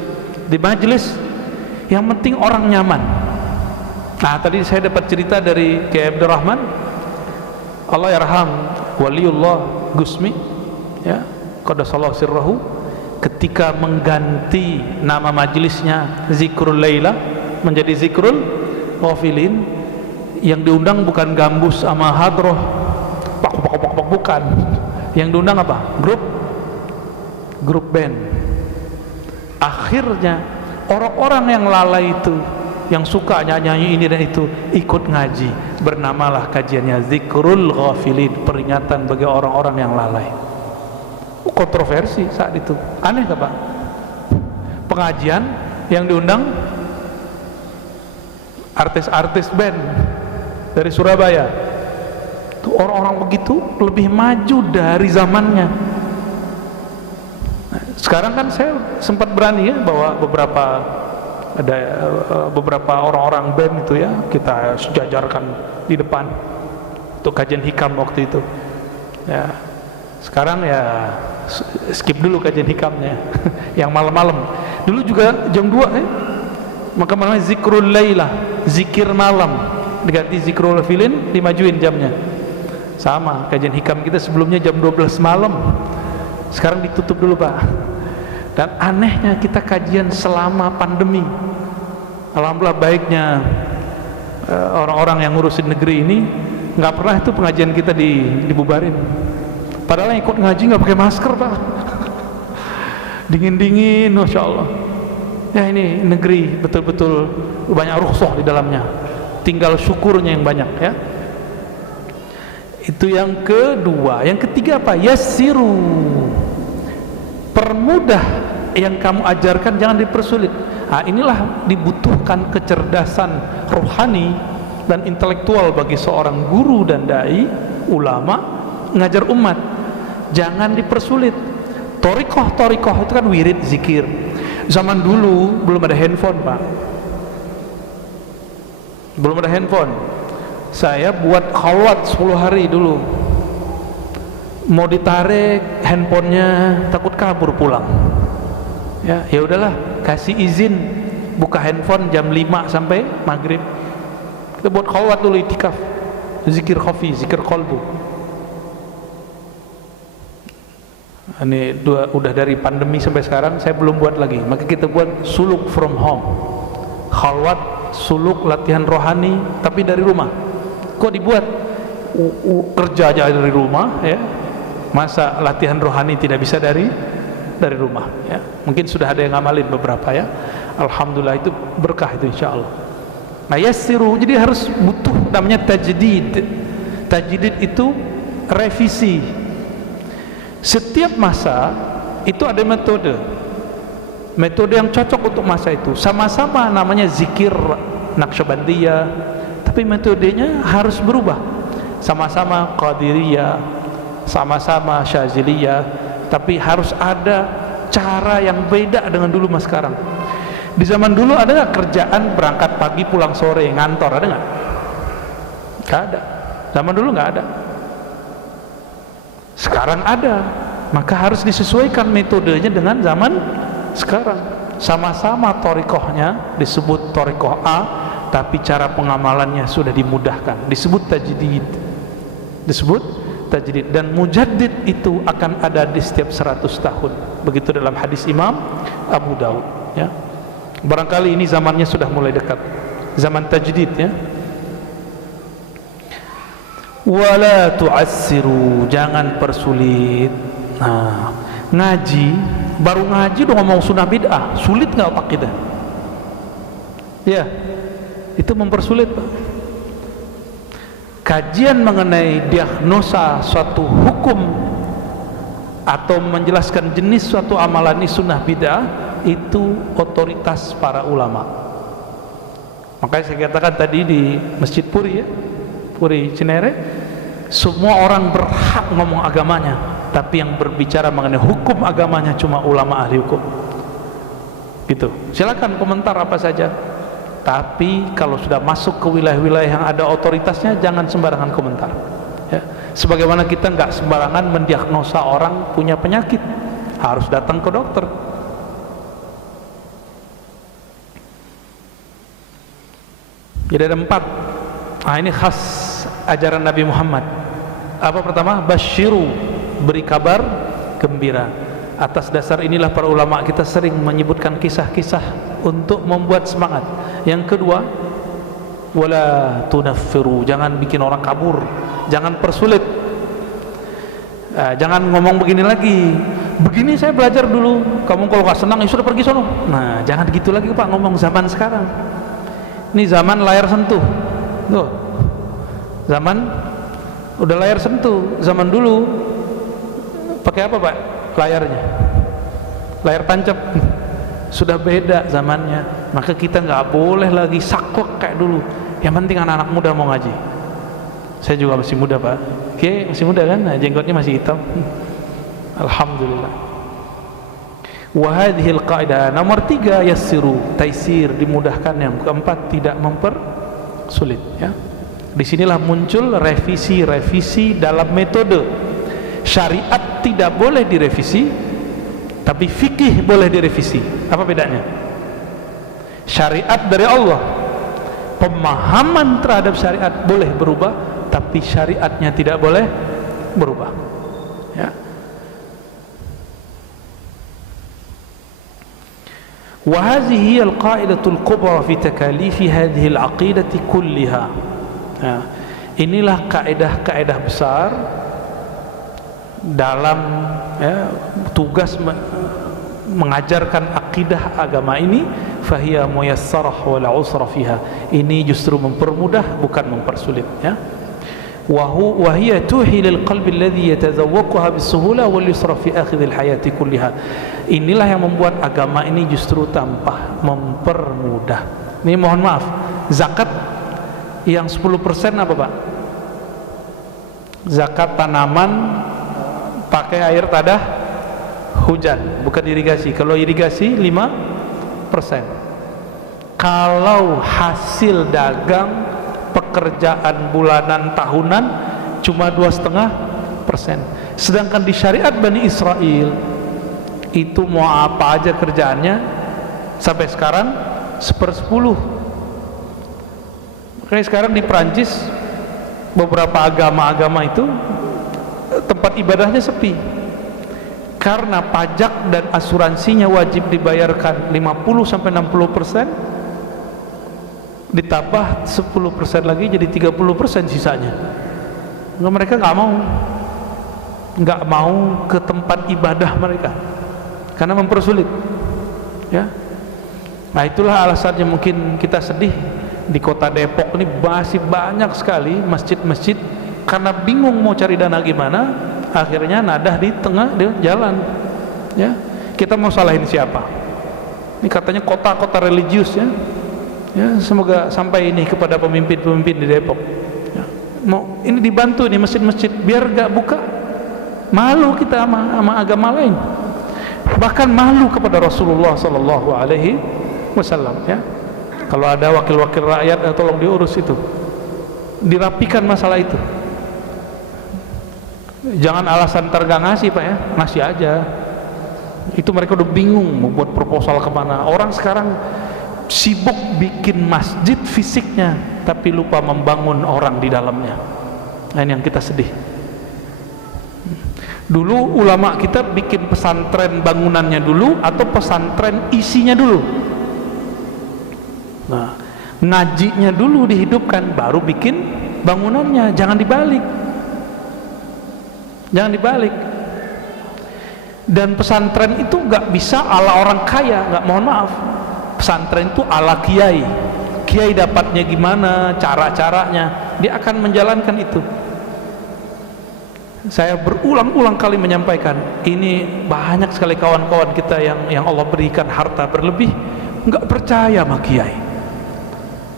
Di majelis yang penting orang nyaman. Nah, tadi saya dapat cerita dari Kiai Abdul Rahman, Allah yarham, waliullah Gusmi ya, qaddasallahu sirrahu, ketika mengganti nama majelisnya Zikrul Laila menjadi Zikrul Ghafilin, yang diundang bukan gambus sama hadroh pak bukan, yang diundang apa? grup band. Akhirnya orang-orang yang lalai itu, yang suka nyanyi ini dan itu, ikut ngaji. Bernamalah kajiannya Zikrul Ghafilin, peringatan bagi orang-orang yang lalai. Kontroversi saat itu, aneh gak Pak? Pengajian yang diundang artis-artis band dari Surabaya. Tuh, orang-orang begitu lebih maju dari zamannya. Nah, sekarang kan saya sempat berani ya bawa beberapa orang-orang band itu ya, kita sejajarkan di depan untuk kajian hikam waktu itu. Ya, sekarang ya skip dulu kajian hikamnya yang malam-malam. Dulu juga jam 2 ya. Maka namanya Zikrul Laila, zikir malam, diganti Zikrul Ghafilin, dimajuin jamnya. Sama, kajian hikam kita sebelumnya jam 12 malam, sekarang ditutup dulu Pak. Dan anehnya kita kajian selama pandemi. Alhamdulillah baiknya orang-orang yang ngurusin negeri ini nggak pernah itu pengajian kita dibubarin. Padahal yang ikut ngaji nggak pakai masker Pak. Dingin-dingin, Masya Allah. Ya, ini negeri betul-betul banyak rukhsah di dalamnya, tinggal syukurnya yang banyak ya. Itu yang kedua. Yang ketiga apa? Yassiru, permudah yang kamu ajarkan, jangan dipersulit. Nah, inilah dibutuhkan kecerdasan rohani dan intelektual bagi seorang guru dan dai, ulama, ngajar umat. Jangan dipersulit. Thariqah itu kan wirid zikir. Zaman dulu belum ada handphone Pak, belum ada handphone. Saya buat khalwat 10 hari dulu, mau ditarik handphonenya takut kabur pulang. Ya udahlah, kasih izin buka handphone jam 5 sampai maghrib. Kita buat khalwat dulu, itikaf, zikir khafi, zikir qalbu. Ini udah dari pandemi sampai sekarang saya belum buat lagi. Maka kita buat suluk from home, khalwat, suluk, latihan rohani, tapi dari rumah. Kok dibuat kerja aja dari rumah ya, masa latihan rohani tidak bisa dari rumah ya? Mungkin sudah ada yang ngamalin beberapa ya. Alhamdulillah, itu berkah itu insyaallah. Nah, yassiru, jadi harus butuh namanya tajdid. Tajdid itu revisi. Setiap masa itu ada metode yang cocok untuk masa itu. Sama-sama namanya zikir Naqsyabandiyah, tapi metodenya harus berubah. Sama-sama Qadiriyah, sama-sama Syaziliyah, tapi harus ada cara yang beda dengan dulu mas sekarang. Di zaman dulu ada nggak kerjaan berangkat pagi pulang sore ngantor, ada nggak? Nggak ada. Zaman dulu nggak ada. Sekarang ada, maka harus disesuaikan metodenya dengan zaman sekarang. Sama-sama thariqahnya disebut thariqah A, tapi cara pengamalannya sudah dimudahkan, disebut tajdid. Dan mujaddid itu akan ada di setiap 100 tahun. Begitu dalam hadis Imam Abu Daud ya. Barangkali ini zamannya sudah mulai dekat, zaman tajdid ya. Wala tu'assiru, jangan persulit. Nah, ngaji, baru ngaji udah ngomong sunnah bid'ah, sulit nggak otak kita? Ya, itu mempersulit Pak. kajian mengenai diagnosa suatu hukum atau menjelaskan jenis suatu amalan ini sunnah bid'ah, itu otoritas para ulama. Makanya saya katakan tadi di Masjid Puri ya, Puri Cinere, semua orang berhak ngomong agamanya, tapi yang berbicara mengenai hukum agamanya cuma ulama ahli hukum. Gitu. Silakan komentar apa saja. Tapi kalau sudah masuk ke wilayah-wilayah yang ada otoritasnya, jangan sembarangan komentar. Ya. Sebagaimana kita nggak sembarangan mendiagnosa orang punya penyakit, harus datang ke dokter. Jadi ada 4. Nah, ini khas ajaran Nabi Muhammad. Apa pertama? Basyiru, beri kabar gembira. Atas dasar inilah para ulama kita sering menyebutkan kisah-kisah untuk membuat semangat. Yang kedua, wala tunaffiru, jangan bikin orang kabur, jangan persulit. Jangan ngomong begini lagi, begini saya belajar dulu, kamu kalau gak senang ya sudah pergi sono. Nah, jangan gitu lagi Pak, ngomong zaman sekarang. Ini zaman layar sentuh. Tuh. Zaman udah layar sentuh. Zaman dulu pakai apa Pak layarnya? Layar tancap. Sudah beda zamannya. Maka kita nggak boleh lagi saklek kayak dulu. Yang penting anak-anak muda mau ngaji. Saya juga masih muda Pak. Oke, masih muda kan? Nah, jenggotnya masih hitam. Alhamdulillah. Wahadhil qaidah. Nomor 3, yassiru, taisir, dimudahkan. Yang keempat, tidak mempersulit. Ya. Disinilah muncul revisi-revisi dalam metode. Syariat tidak boleh direvisi, tapi fikih boleh direvisi. Apa bedanya? Syariat dari Allah, pemahaman terhadap syariat boleh berubah, tapi syariatnya tidak boleh berubah. Ya. وهذه القاعدة الكبرى في تكاليف هذه العقيدة كلها. Nah, inilah kaidah-kaidah besar dalam tugas mengajarkan akidah agama ini. Fahiya muyassarah wala usra fiha. Ini justru mempermudah bukan mempersulit. Ya. وهي توحي للقلب الذي يتذوقها بالسهولة واليسر في آخر الحياة كلها. Inilah yang membuat agama ini justru tanpa mempermudah. Ini mohon maaf, zakat yang 10% apa Pak? Zakat tanaman pakai air tadah hujan, bukan irigasi. Kalau irigasi 5%. Kalau hasil dagang pekerjaan bulanan tahunan cuma 2,5%. Sedangkan di syariat Bani Israel itu mau apa aja kerjaannya sampai sekarang 1/10. Kayak sekarang di Prancis beberapa agama-agama itu tempat ibadahnya sepi karena pajak dan asuransinya wajib dibayarkan 50-60%, ditambah 10% lagi jadi 30% sisanya. Mereka nggak mau ke tempat ibadah mereka karena mempersulit. Ya. Nah, itulah alasannya mungkin kita sedih di kota Depok ini masih banyak sekali masjid-masjid karena bingung mau cari dana gimana, akhirnya nadah di tengah jalan. Ya, kita mau salahin siapa? Ini katanya kota-kota religius ya. Ya, semoga sampai ini kepada pemimpin-pemimpin di Depok. Ya. Mau ini dibantu nih masjid-masjid biar gak buka. Malu kita sama agama lain. Bahkan malu kepada Rasulullah sallallahu alaihi wasallam ya. Kalau ada wakil-wakil rakyat tolong diurus itu. Dirapikan masalah itu. Jangan alasan nggak ngasih Pak ya, ngasih aja. Itu mereka udah bingung mau buat proposal kemana. Orang sekarang sibuk bikin masjid fisiknya tapi lupa membangun orang di dalamnya. Nah, ini yang kita sedih. Dulu ulama kita bikin pesantren bangunannya dulu atau pesantren isinya dulu. Nah, ngajinya dulu dihidupkan baru bikin bangunannya, jangan dibalik. Jangan dibalik. Dan pesantren itu nggak bisa ala orang kaya, nggak, mohon maaf. Pesantren itu ala kiai. Kiai dapatnya gimana, cara-caranya. dia akan menjalankan itu. Saya berulang-ulang kali menyampaikan, ini banyak sekali kawan-kawan kita yang Allah berikan harta berlebih, nggak percaya sama kiai,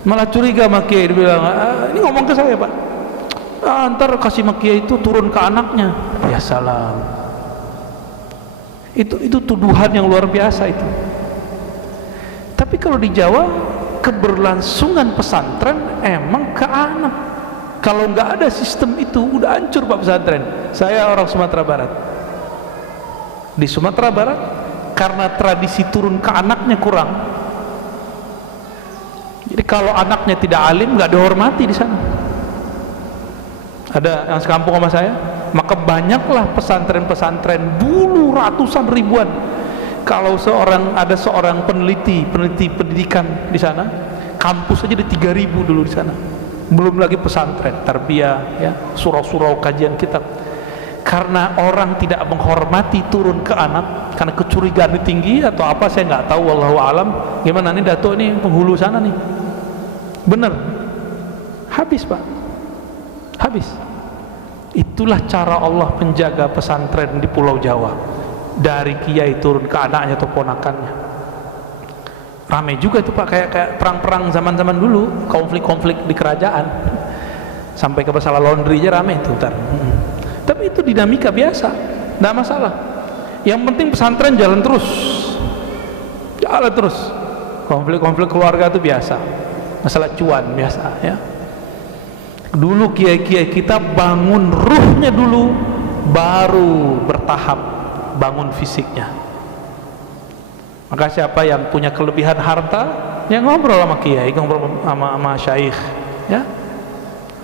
malah curiga sama kiai. Dia bilang, ini ngomong ke saya, Pak, ntar kasih sama kiai itu turun ke anaknya. Ya salam, itu tuduhan yang luar biasa itu. Tapi kalau di Jawa, keberlangsungan pesantren emang ke anak. Kalau nggak ada sistem itu, udah hancur Pak pesantren. Saya orang Sumatera Barat. Di Sumatera Barat, karena tradisi turun ke anaknya kurang. Jadi kalau anaknya tidak alim, nggak dihormati di sana. Ada yang sekampung sama saya, maka banyaklah pesantren-pesantren dulu ratusan ribuan. Kalau ada seorang peneliti pendidikan di sana, kampus aja ada 3.000 dulu di sana. Belum lagi pesantren, tarbiyah, ya, surau-surau kajian kitab. Karena orang tidak menghormati turun ke anak, karena kecurigaan tinggi atau apa saya nggak tahu, wallahu alam. Gimana nih Dato, ini penghulu sana nih, bener, habis Pak, habis. Itulah cara Allah penjaga pesantren di Pulau Jawa, dari kiai turun ke anaknya atau ponakannya. Ramai juga itu Pak, kayak perang-perang zaman-zaman dulu, konflik-konflik di kerajaan, sampai ke masalah laundry aja ramai itu ntar. Tapi itu dinamika biasa, nggak masalah. Yang penting pesantren jalan terus. Konflik-konflik keluarga itu biasa, masalah cuan biasa, ya. Dulu kiai-kiai kita bangun ruhnya dulu, baru bertahap bangun fisiknya. Maka siapa yang punya kelebihan harta, ya ngobrol sama kiai, ngobrol sama syaikh, ya.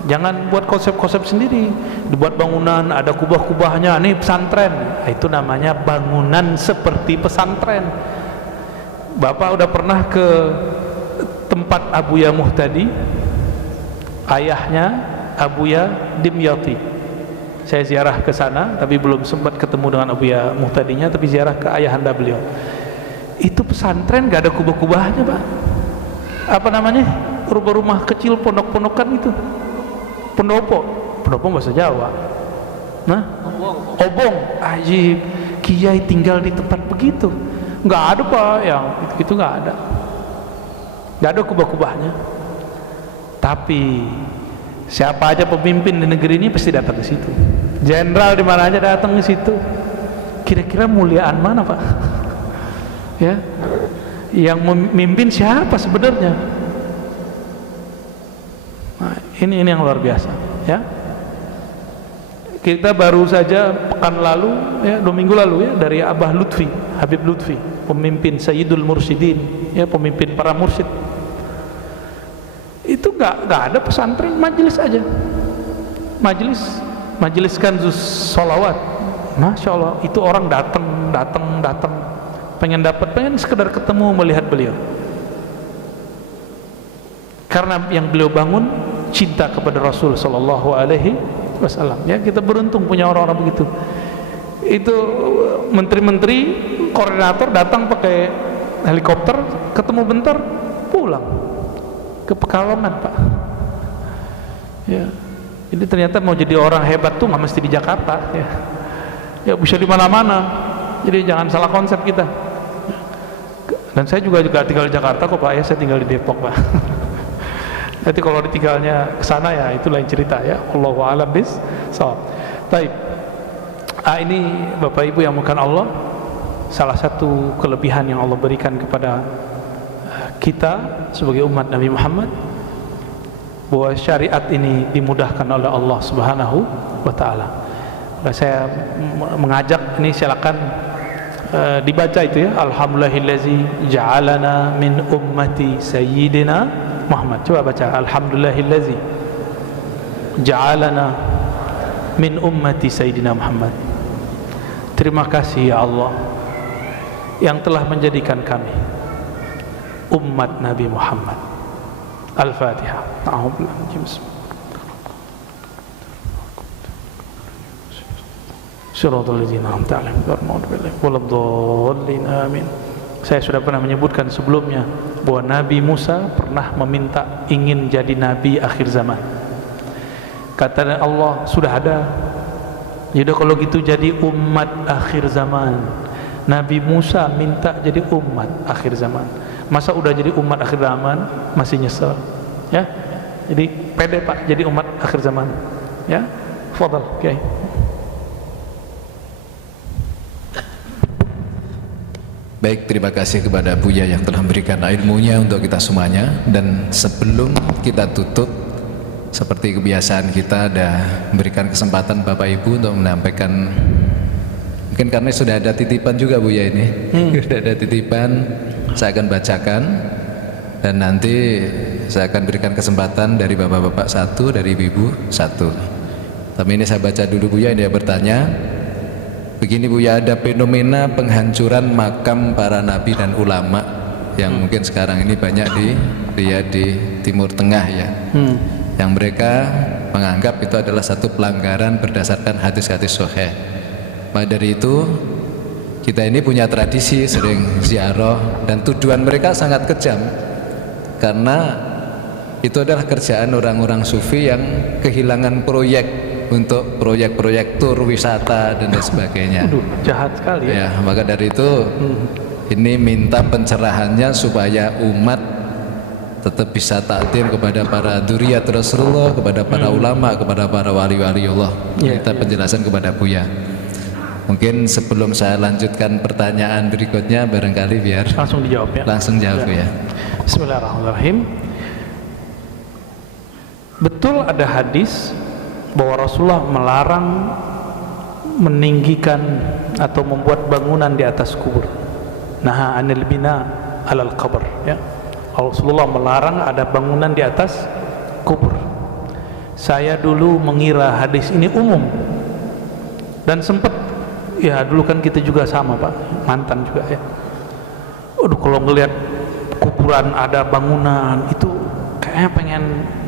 Jangan buat konsep-konsep sendiri. Dibuat bangunan, ada kubah-kubahnya, ini pesantren. Nah, itu namanya bangunan seperti pesantren. Bapak udah pernah ke tempat Abuya Muhtadi, ayahnya Abuya Dimyati. Saya ziarah ke sana, tapi belum sempat ketemu dengan Abuya Muhtadinya, tapi ziarah ke ayahanda beliau. Itu pesantren gak ada kubah-kubahnya Pak. Apa namanya, rumah-rumah kecil, pondok-pondokan itu, pendopo bahasa Jawa. Nah, obong, ajib. Kiai tinggal di tempat begitu, nggak ada Pak, yang itu nggak ada kubah-kubahnya. Tapi siapa aja pemimpin di negeri ini pasti datang ke situ. Jenderal di mana aja datang ke situ. Kira-kira muliaan mana Pak? Ya, yang memimpin siapa sebenarnya? Nah, ini yang luar biasa, ya. Kita baru saja pekan lalu, ya, 2 minggu lalu, ya, dari Abah Lutfi, Habib Lutfi, pemimpin Sayyidul Mursyidin, ya, pemimpin para mursyid. Itu nggak ada pesantren, majelis aja, majelis kanzus sholawat. Masya Allah, itu orang datang, pengen sekedar ketemu, melihat beliau. Karena yang beliau bangun cinta kepada Rasul Sallallahu Alaihi Wasallam. Ya, kita beruntung punya orang-orang begitu. Itu menteri-menteri, koordinator datang pakai helikopter, ketemu bentar, pulang ke Pekalongan Pak. Ya, jadi ternyata mau jadi orang hebat tuh nggak mesti di Jakarta, ya. Ya bisa di mana-mana. Jadi jangan salah konsep kita. Dan saya juga tinggal di Jakarta kok Pak, ya, saya tinggal di Depok Pak. Nanti kalau ditinggalnya ke sana, ya itu lain cerita, ya. Allahu a'lam bis-shawab. Baik. Ini Bapak Ibu yang muliakan Allah, salah satu kelebihan yang Allah berikan kepada kita sebagai umat Nabi Muhammad, bahwa syariat ini dimudahkan oleh Allah Subhanahu wa taala. Saya mengajak ini, silakan dibaca itu, ya. Alhamdulillahillazi ja'alana min ummati sayyidina Muhammad. Coba baca, alhamdulillahillazi ja'alana min ummati sayyidina Muhammad. Terima kasih ya Allah yang telah menjadikan kami umat Nabi Muhammad. Al-Fatihah. Amin. Saya sudah pernah menyebutkan sebelumnya bahwa Nabi Musa pernah meminta ingin jadi nabi akhir zaman. Kata Allah, sudah ada. Jadi kalau gitu jadi umat akhir zaman. Nabi Musa minta jadi umat akhir zaman. Masa udah jadi umat akhir zaman masih nyesel? Ya. Jadi pede Pak jadi umat akhir zaman. Ya. Fadhal, oke. Baik, terima kasih kepada Buya yang telah memberikan ilmunya untuk kita semuanya. Dan sebelum kita tutup, seperti kebiasaan kita ada memberikan kesempatan Bapak Ibu untuk menyampaikan, mungkin karena sudah ada titipan juga Buya ini, sudah ada titipan, saya akan bacakan dan nanti saya akan berikan kesempatan dari Bapak-Bapak satu, dari Ibu satu. Tapi ini saya baca dulu Buya, dia bertanya begini Buya, ada fenomena penghancuran makam para nabi dan ulama yang mungkin sekarang ini banyak dilihat di Timur Tengah ya. Yang mereka menganggap itu adalah satu pelanggaran berdasarkan hadis-hadis sahih. Maka dari itu kita ini punya tradisi sering ziarah, dan tujuan mereka sangat kejam karena itu adalah kerjaan orang-orang sufi yang kehilangan proyek untuk proyek-proyek tur wisata dan lain sebagainya. Aduh, jahat sekali ya. Maka dari itu ini minta pencerahannya supaya umat tetap bisa takdim kepada para dzurriyyat Rasulullah, kepada para ulama, kepada para wali-wali Allah. Kita penjelasan kepada Buya. Mungkin sebelum saya lanjutkan pertanyaan berikutnya, barangkali biar langsung dijawab ya. Langsung jawab ya. Bismillahirrahmanirrahim. Betul ada hadis bahwa Rasulullah melarang meninggikan atau membuat bangunan di atas kubur. Naha anil bina alal qabr ya. Rasulullah melarang ada bangunan di atas kubur. Saya dulu mengira hadis ini umum, dan sempat ya, dulu kan kita juga sama Pak, mantan juga ya. Aduh, kalau ngelihat kuburan ada bangunan itu kayaknya pengen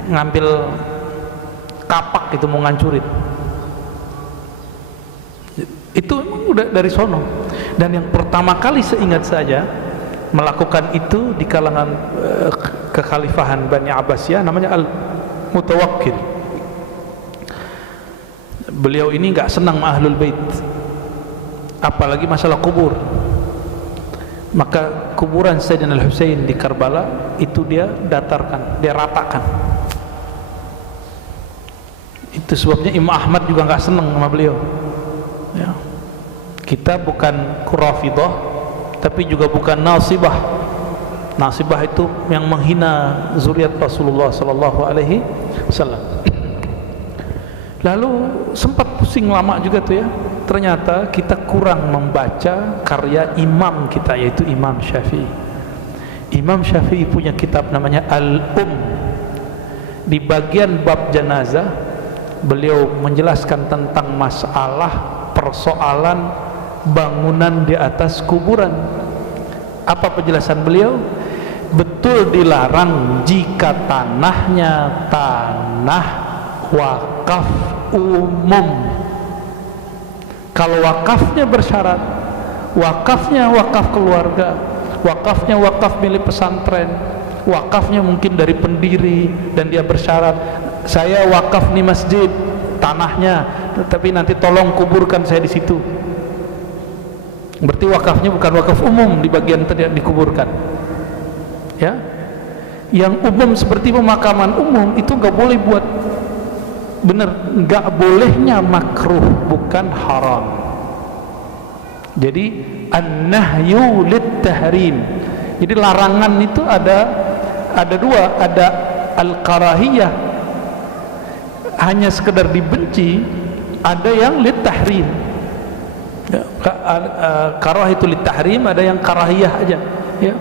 ngambil kapak itu, mau ngancurin. Itu udah dari sono. Dan yang pertama kali seingat saja melakukan itu di kalangan kekhalifahan Bani Abbasiyah namanya Al-Mutawakkil. Beliau ini nggak senang sama Ahlul Bait, apalagi masalah kubur. Maka kuburan Sayyidina Al-Husain di Karbala itu dia datarkan, dia ratakan. Itu sebabnya Imam Ahmad juga nggak senang sama beliau ya. Kita bukan Rafidah, tapi juga bukan nasibah. Nasibah itu yang menghina zuriat Rasulullah sallallahu alaihi wasallam. Lalu sempat pusing lama juga tuh ya. Ternyata kita kurang membaca karya imam kita, yaitu Imam Syafi'i. Imam Syafi'i punya kitab namanya Di bagian bab jenazah beliau menjelaskan tentang masalah persoalan bangunan di atas kuburan. Apa penjelasan beliau? Betul dilarang jika tanahnya tanah wakaf umum. Kalau wakafnya bersyarat, wakafnya wakaf keluarga, wakafnya wakaf milik pesantren, wakafnya mungkin dari pendiri dan dia bersyarat, saya wakaf nih masjid tanahnya, tetapi nanti tolong kuburkan saya di situ. Berarti wakafnya bukan wakaf umum di bagian tidak dikuburkan. Ya, yang umum seperti pemakaman umum itu nggak boleh buat. Bener, nggak bolehnya makruh, bukan haram. Jadi an-nahyu lit-tahrim. Jadi larangan itu ada dua, ada al-karahiyah, hanya sekedar dibenci, ada yang lit-tahrim. Ya, karah itu lit-tahrim, ada yang karahiyah aja ya.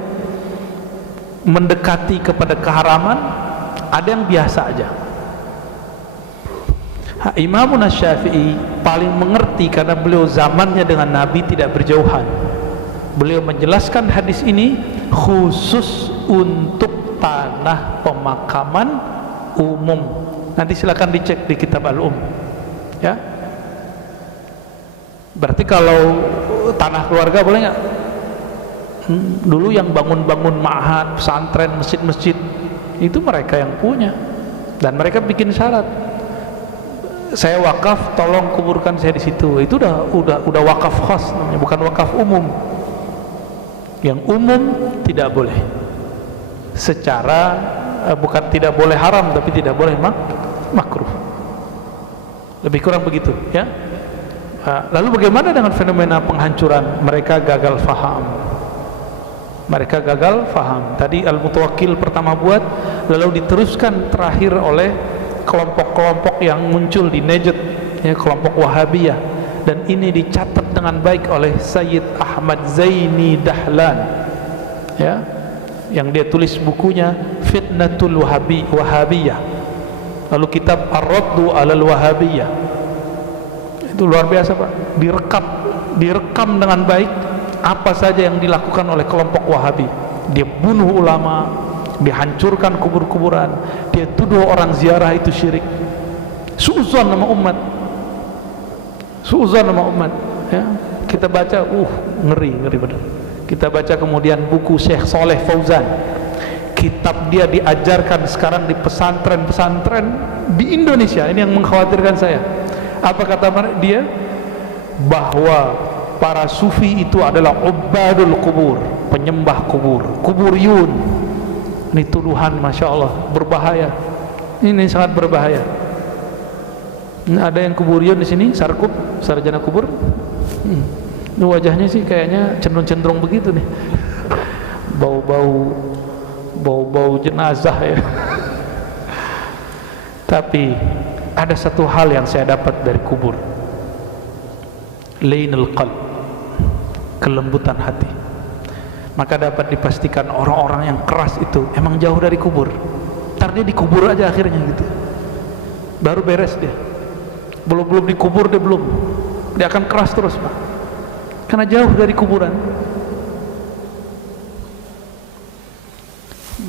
Mendekati kepada keharaman, ada yang biasa aja. Imam Syafi'i paling mengerti karena beliau zamannya dengan Nabi tidak berjauhan. Beliau menjelaskan hadis ini khusus untuk tanah pemakaman umum. Nanti silakan dicek di kitab Al-Um ya. Berarti kalau tanah keluarga boleh nggak? Dulu yang bangun-bangun ma'had, pesantren, masjid-masjid itu mereka yang punya, dan mereka bikin syarat saya wakaf, tolong kuburkan saya di situ. Itu udah wakaf khas namanya, bukan wakaf umum. Yang umum tidak boleh. Secara bukan tidak boleh haram, tapi tidak boleh makruh. Lebih kurang begitu, ya. Lalu bagaimana dengan fenomena penghancuran? Mereka gagal faham. Mereka gagal faham. Tadi Al-Mutawakkil pertama buat, lalu diteruskan terakhir oleh kelompok-kelompok yang muncul di Najd, ya, kelompok Wahabiyah, dan ini dicatat dengan baik oleh Sayyid Ahmad Zaini Dahlan, ya, yang dia tulis bukunya Fitnatul Wahabiyah, lalu kitab Ar-Raddu 'alal Wahabiyah. Itu luar biasa, Pak. Direkam dengan baik apa saja yang dilakukan oleh kelompok Wahabi. Dia bunuh ulama, dihancurkan kubur-kuburan, dia tuduh orang ziarah itu syirik, suuzon nama umat, suuzon nama umat, ya. Kita baca, ngeri benar. Kita baca kemudian buku Syekh Saleh Fauzan, kitab dia diajarkan sekarang di pesantren-pesantren di Indonesia. Ini yang mengkhawatirkan saya. Apa kata dia? Bahwa para sufi itu adalah ubadul kubur, penyembah kubur, kuburiyun. Ini tuduhan, masya Allah, berbahaya. Ini sangat berbahaya. Nah, ada yang kuburiyun di sini, sarjana kubur. Ini wajahnya sih kayaknya cenderung begitu nih. Bau jenazah ya. Tapi ada satu hal yang saya dapat dari kubur. Lainul qalb, kelembutan hati. Maka dapat dipastikan orang-orang yang keras itu emang jauh dari kubur. Ntar dia dikubur aja akhirnya gitu, baru beres dia. Belum dikubur dia akan keras terus, Pak, karena jauh dari kuburan.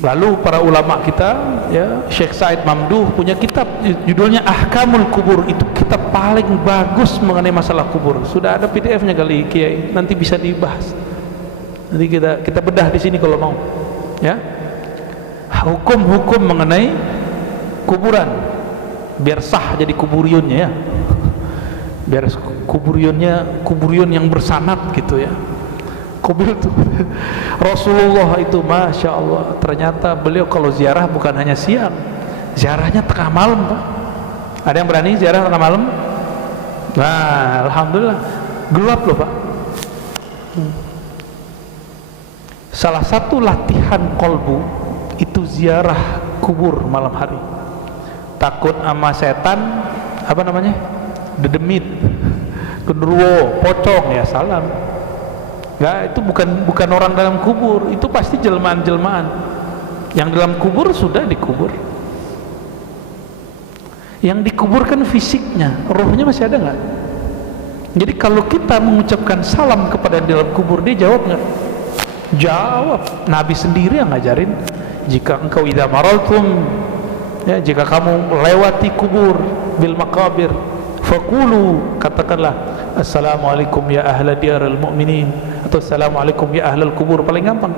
Lalu para ulama kita, ya, Syekh Said Mamduh punya kitab judulnya Ahkamul Kubur. Itu kitab paling bagus mengenai masalah kubur. Sudah ada PDF-nya kali Kiai, nanti bisa dibahas. Nanti kita bedah di sini kalau mau, ya. Hukum-hukum mengenai kuburan, biar sah jadi kuburiyunnya, ya. Biar kuburiyun yang bersanad gitu, ya. Kubur itu Rasulullah itu, masya Allah, ternyata beliau kalau ziarah bukan hanya siang, ziarahnya tengah malam, Pak. Ada yang berani ziarah tengah malam? Nah, alhamdulillah, gelap loh, Pak. Salah satu latihan kolbu itu ziarah kubur malam hari. Takut sama setan, apa namanya, dedemit, genderuwo, pocong, ya salam. Enggak, itu bukan orang dalam kubur, itu pasti jelmaan-jelmaan. Yang dalam kubur sudah dikubur. Yang dikuburkan fisiknya, rohnya masih ada nggak? Jadi kalau kita mengucapkan salam kepada yang dalam kubur, dia jawab nggak? Jawab. Nabi sendiri yang ngajarin, jika engkau idza maraltum, ya, jika kamu lewati kubur, bil maqabir, faqulu, katakanlah assalamualaikum ya ahla diyaril mu'minin, atau assalamualaikum ya ahlal kubur. Paling gampang,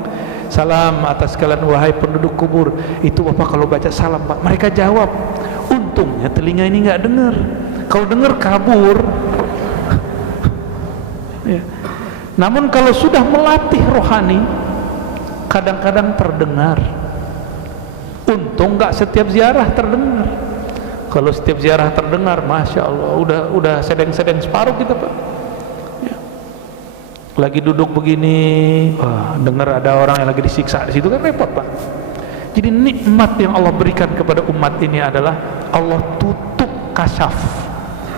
salam atas kalian wahai penduduk kubur. Itu Bapak kalau baca salam, Pak, mereka jawab. Untungnya telinga ini nggak dengar. Kalau dengar kabur. Ya. Namun kalau sudah melatih rohani, kadang-kadang terdengar. Untung nggak setiap ziarah terdengar. Kalau setiap ziarah terdengar, masya Allah, udah sedeng-sedeng separuh kita, Pak. Ya. Lagi duduk begini, dengar ada orang yang lagi disiksa di situ, kan repot, Pak. Jadi nikmat yang Allah berikan kepada umat ini adalah Allah tutup kasyaf.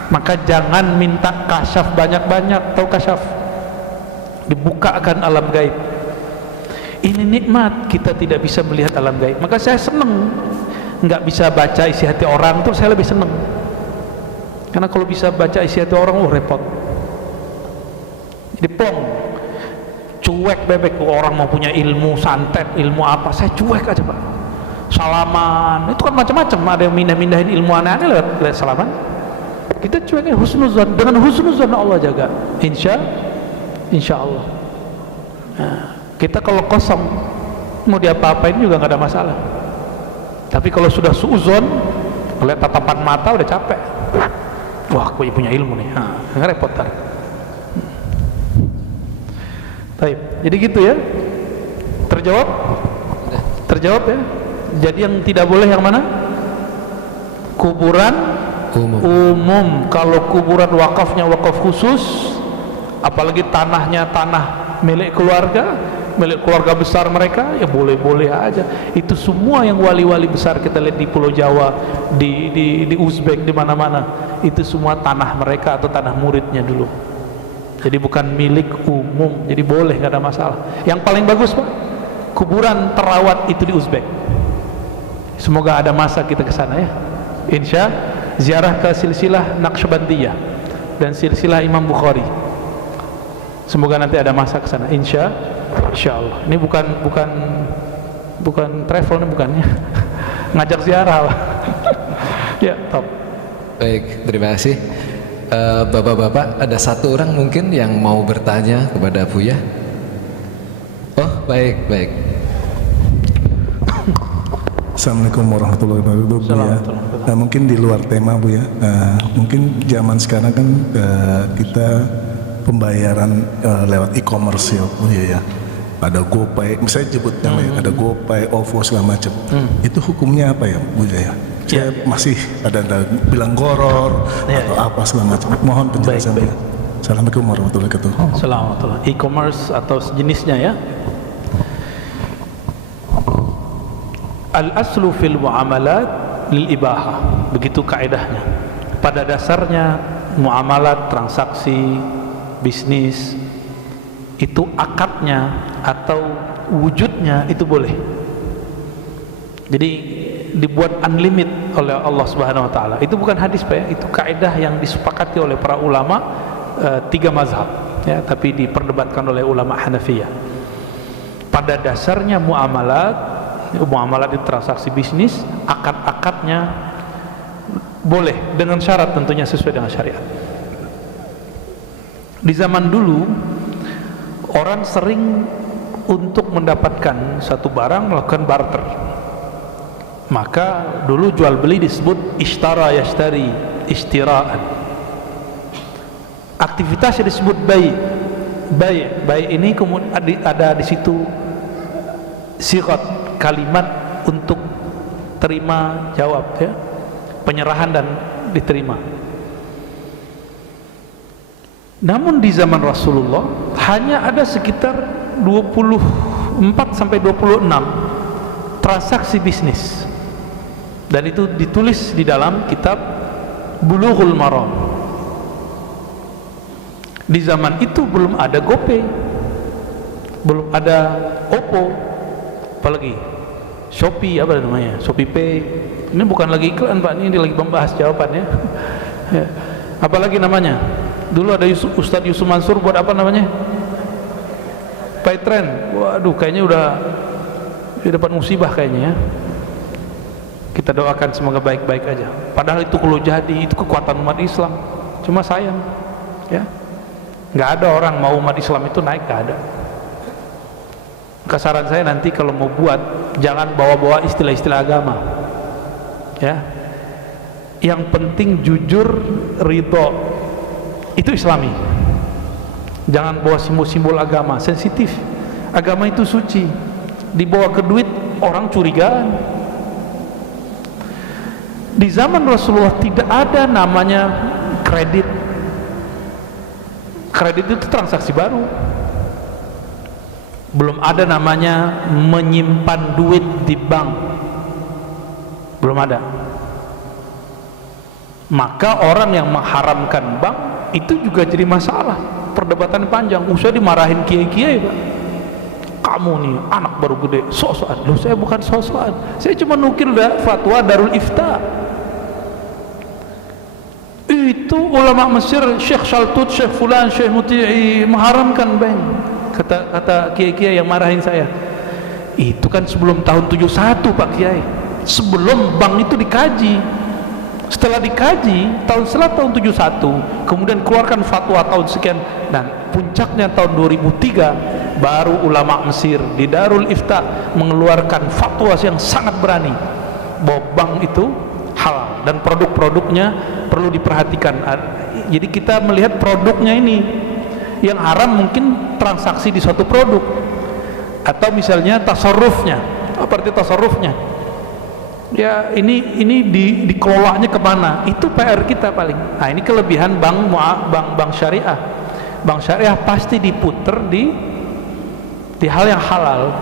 Maka jangan minta kasyaf banyak-banyak. Tahu kasyaf? Dibukakan alam gaib. Ini nikmat, kita tidak bisa melihat alam gaib. Maka saya senang nggak bisa baca isi hati orang tuh, saya lebih senang. Karena kalau bisa baca isi hati orang, repot. Jadi plong, cuek bebek. Orang mau punya ilmu santet, ilmu apa, saya cuek aja, Pak. Salaman, itu kan macam-macam. Ada yang mindah-mindahin ilmu aneh-aneh lewat salaman. Kita cueknya husnuzan, dengan husnuzan Allah jaga. Insya Allah. Nah, kita kalau kosong mau diapa-apain juga nggak ada masalah. Tapi kalau sudah suuzon, melihat tatapan mata udah capek. Wah, aku punya ilmu nih. Nggak repot tar. Baik, jadi gitu ya. Terjawab? Terjawab ya. Jadi yang tidak boleh yang mana? Kuburan umum. Kalau kuburan wakafnya wakaf khusus, apalagi tanahnya tanah milik keluarga besar mereka, ya boleh-boleh aja. Itu semua yang wali-wali besar kita lihat di Pulau Jawa, di Uzbek, di mana-mana, itu semua tanah mereka atau tanah muridnya dulu. Jadi bukan milik umum, jadi boleh, nggak ada masalah. Yang paling bagus Pak, kuburan terawat itu di Uzbek. Semoga ada masa kita ke sana ya. Insya ziarah ke silsilah Naqsyabandiyah dan silsilah Imam Bukhari. Semoga nanti ada masa ke sana. Insya Allah. Ini bukan travel, ini bukannya ngajak ziarah. Ya, top. Baik, terima kasih. Bapak-bapak, ada satu orang mungkin yang mau bertanya kepada Buya. Oh, baik. Assalamualaikum warahmatullahi wabarakatuh, Bu ya. Nah, mungkin di luar tema Bu ya. Mungkin zaman sekarang kan kita pembayaran lewat e-commerce ya Bu ya. Ada GoPay, misalnya sebutnya ada GoPay, OVO segala macam. Itu hukumnya apa ya Bu ya? Saya masih ada bilang goror atau apa segala macam. Mohon penjelasan Bu. Assalamualaikum warahmatullahi wabarakatuh. Assalamualaikum. E-commerce atau sejenisnya ya. Al-aslu fil muamalat lil ibahah, begitu kaidahnya. Pada dasarnya muamalat, transaksi, bisnis itu akadnya atau wujudnya itu boleh. Jadi dibuat unlimited oleh Allah Subhanahu wa taala. Itu bukan hadis Pak ya, itu kaidah yang disepakati oleh para ulama 3 mazhab ya, tapi diperdebatkan oleh ulama Hanafiyah. Pada dasarnya muamalat di transaksi bisnis, akad-akadnya boleh dengan syarat tentunya sesuai dengan syariat. Di zaman dulu orang sering untuk mendapatkan satu barang melakukan barter. Maka dulu jual beli disebut ishtara yashtari, istiraan. Aktivitasnya disebut bai ini kemudian ada di situ sigat, kalimat untuk terima jawab ya, penyerahan dan diterima. Namun di zaman Rasulullah hanya ada sekitar 24 sampai 26 transaksi bisnis, dan itu ditulis di dalam kitab Bulughul Maram. Di zaman itu belum ada GoPay, belum ada OPPO, apalagi Shopee, apa namanya, Shopee Pay. Ini bukan lagi iklan Pak, ini lagi membahas jawabannya. Ya. Apalagi namanya, dulu ada Ustadz Yusuf Mansur buat apa namanya, Paytrend. Waduh, kayaknya udah dapat musibah kayaknya ya. Kita doakan semoga baik-baik aja. Padahal itu kalau jadi itu kekuatan umat Islam. Cuma sayang ya, nggak ada orang mau umat Islam itu naik, nggak ada. Saran saya nanti kalau mau buat, jangan bawa-bawa istilah-istilah agama ya. Yang penting jujur, ridho, itu Islami. Jangan bawa simbol-simbol agama, sensitif. Agama itu suci, dibawa ke duit orang curigaan. Di zaman Rasulullah tidak ada namanya kredit. Kredit itu transaksi baru. Belum ada namanya menyimpan duit di bank, belum ada. Maka orang yang mengharamkan bank itu juga jadi masalah, perdebatan panjang. Usah dimarahin kiai-kiai Pak, kamu nih anak baru gede sok-sokan. Loh, saya bukan sok-sokan, saya cuma nukil fatwa Darul Ifta. Itu ulama Mesir, Syekh Shaltut, Syekh Fulan, Syekh Muti'i mengharamkan bank. Kata kiai-kiai yang marahin saya, itu kan sebelum tahun 71 Pak Kiai, sebelum bank itu dikaji. Setelah dikaji setelah tahun 71 kemudian keluarkan fatwa tahun sekian, dan puncaknya tahun 2003 baru ulama Mesir di Darul Ifta mengeluarkan fatwa yang sangat berani bahwa bank itu halal. dan produk-produknya perlu diperhatikan. Jadi kita melihat produknya ini, yang haram mungkin transaksi di suatu produk, atau misalnya tasarrufnya. Apa arti tasarrufnya? Ya ini dikelolanya kemana? Itu PR kita paling. Nah ini kelebihan bank syariah. Bank syariah pasti diputer di hal yang halal.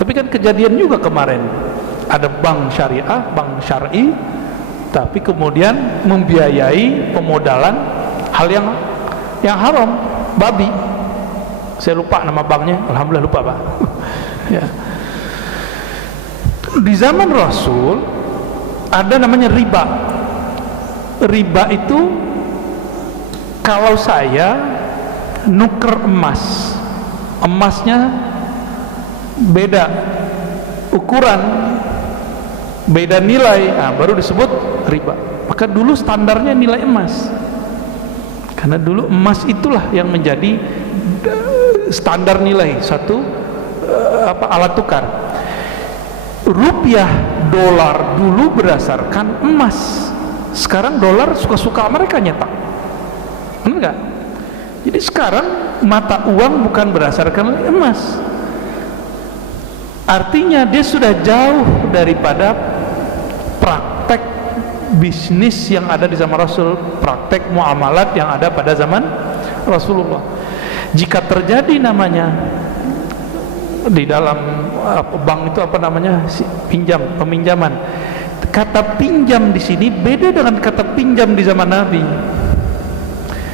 Tapi kan kejadian juga kemarin, ada bank syariah, bank syar'i, tapi kemudian membiayai pemodalan hal yang haram, babi. Saya lupa nama banknya, alhamdulillah lupa Pak. Ya. Di zaman Rasul ada namanya riba. Riba itu kalau saya nuker emas, emasnya beda ukuran, beda nilai, baru disebut riba. Maka dulu standarnya nilai emas, karena dulu emas itulah yang menjadi standar nilai satu alat tukar. Rupiah, dolar dulu berdasarkan emas, sekarang dolar suka-suka mereka nyetak, benar nggak? Jadi sekarang mata uang bukan berdasarkan emas. Artinya dia sudah jauh daripada praktek bisnis yang ada di zaman Rasul, praktek muamalat yang ada pada zaman Rasulullah. Jika terjadi namanya di dalam bank itu apa namanya, peminjaman. Kata pinjam di sini beda dengan kata pinjam di zaman Nabi.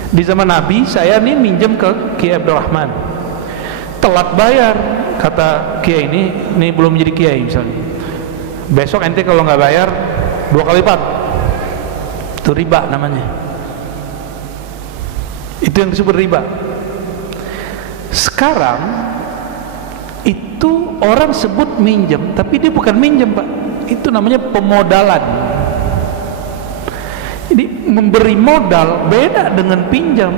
Di zaman Nabi saya nih minjem ke Kiai Abdurrahman, telat bayar, kata Kiai ini belum menjadi Kiai misalnya, besok ente kalau nggak bayar 2 kali lipat, itu riba namanya. Itu yang disebut riba. Sekarang itu orang sebut minjem, tapi dia bukan minjem Pak, itu namanya pemodalan. Jadi memberi modal beda dengan pinjam.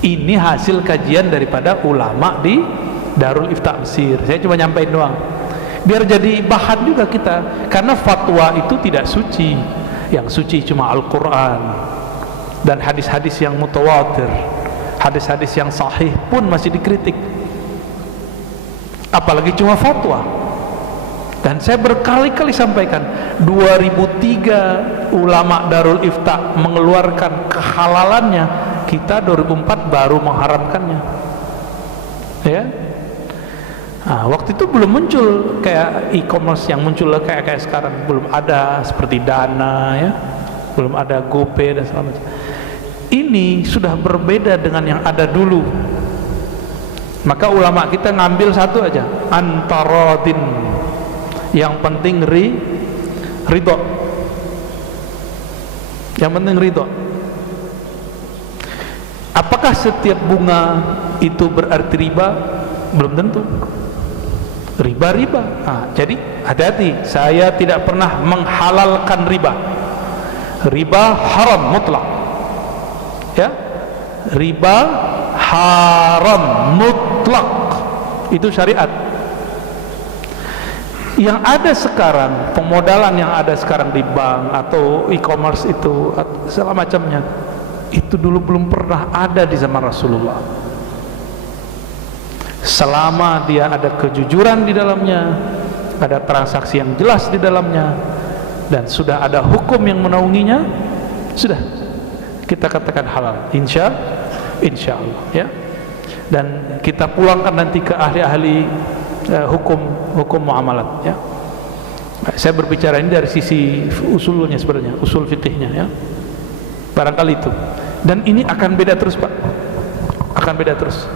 Ini hasil kajian daripada ulama di Darul Ifta Mesir. Saya cuma nyampein doang, biar jadi bahan juga kita, karena fatwa itu tidak suci. Yang suci cuma Al-Quran dan hadis-hadis yang mutawatir. Hadis-hadis yang sahih pun masih dikritik, apalagi cuma fatwa. Dan saya berkali-kali sampaikan, 2003 ulama Darul Ifta mengeluarkan kehalalannya, kita 2004 baru mengharamkannya. Ya. Nah, waktu itu belum muncul kayak e-commerce yang muncul kayak sekarang, belum ada seperti Dana ya, belum ada GoPay dan segala macam. Ini sudah berbeda dengan yang ada dulu. Maka ulama kita ngambil satu aja, antarodin, yang penting ridho, yang penting ridho. Apakah setiap bunga itu berarti riba? Belum tentu. Riba. Jadi hati-hati, saya tidak pernah menghalalkan riba. Riba haram mutlak. Ya, riba haram mutlak, itu syariat. Yang ada sekarang, pemodalan yang ada sekarang di bank atau e-commerce itu segala macamnya, itu dulu belum pernah ada di zaman Rasulullah. Selama dia ada kejujuran di dalamnya, ada transaksi yang jelas di dalamnya, dan sudah ada hukum yang menaunginya, sudah kita katakan halal, insya Allah ya. Dan kita pulangkan nanti ke ahli-ahli hukum muamalat ya. Saya berbicara ini dari sisi usulnya sebenarnya, usul fikihnya ya, barangkali itu. Dan ini akan beda terus Pak, akan beda terus,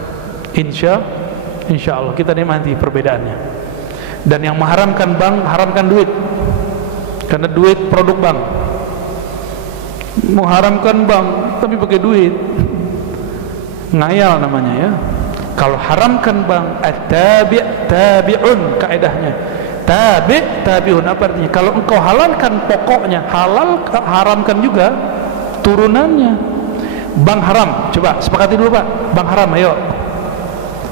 insya Allah kita nikmati perbedaannya. Dan yang mengharamkan bank, haramkan duit, karena duit produk bank. Mengharamkan bank tapi pakai duit, ngayal namanya ya. Kalau haramkan bank, tabi'un kaidahnya, tabi'un apa artinya? Kalau engkau halalkan pokoknya, haramkan juga turunannya. Bank haram, coba sepakati dulu Pak, bank haram, ayo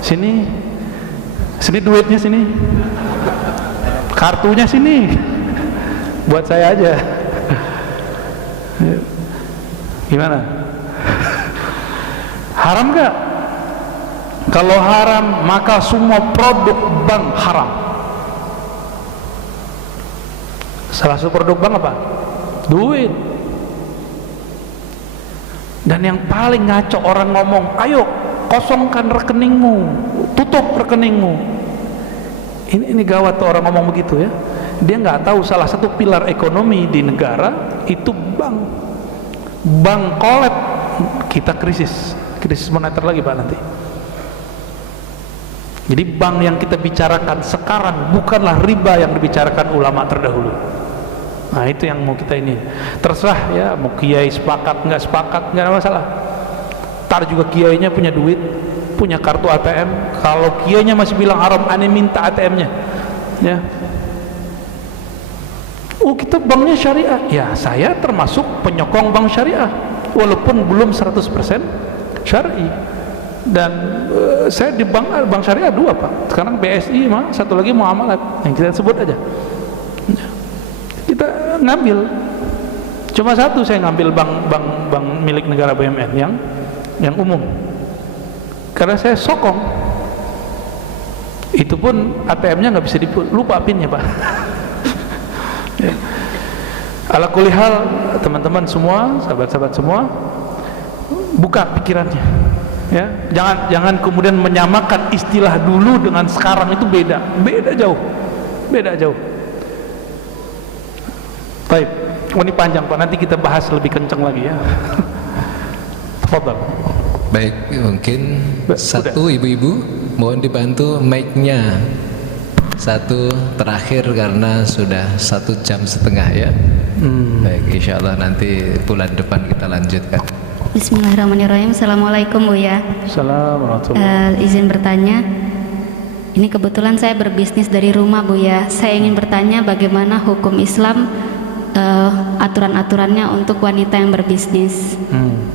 sini duitnya, sini kartunya, sini buat saya aja. Gimana? Haram gak? Kalau haram maka semua produk bank haram. Salah satu produk bank apa? Duit. Dan yang paling ngaco orang ngomong, ayo kosongkan rekeningmu, tutup rekeningmu. Ini gawat tuh orang ngomong begitu ya. Dia nggak tahu salah satu pilar ekonomi di negara itu bank. Bank kolab, kita krisis moneter lagi Pak nanti. Jadi bank yang kita bicarakan sekarang bukanlah riba yang dibicarakan ulama terdahulu. Nah itu yang mau kita ini. Terserah ya, mau kiai sepakat nggak ada masalah. Tar juga kiainya punya duit, punya kartu ATM. Kalau kiainya masih bilang haram, aneh minta ATM-nya. Ya. Oh kita banknya syariah. Ya saya termasuk penyokong bank syariah, walaupun belum 100% syar'i. Dan saya di bank syariah 2 Pak. Sekarang BSI mah, satu lagi Muamalat yang kita sebut aja. Kita ngambil cuma satu, saya ngambil bank milik negara BUMN yang umum karena saya sokong. Itu pun ATM-nya nggak bisa lupa PIN-nya Pak. Ya. Ala kulli hal teman-teman semua, sahabat-sahabat semua, buka pikirannya ya. Jangan kemudian menyamakan istilah dulu dengan sekarang, itu beda jauh. Baik, ini panjang Pak, nanti kita bahas lebih kencang lagi ya. Tafadhal. Baik, mungkin satu ibu-ibu mohon dibantu mic-nya. Satu terakhir karena sudah 1,5 jam ya. Baik, insya Allah nanti bulan depan kita lanjutkan. Bismillahirrahmanirrahim. Assalamualaikum Buya. Assalamualaikum. Izin bertanya, ini kebetulan saya berbisnis dari rumah Buya. Saya ingin bertanya bagaimana hukum Islam, aturan-aturannya untuk wanita yang berbisnis.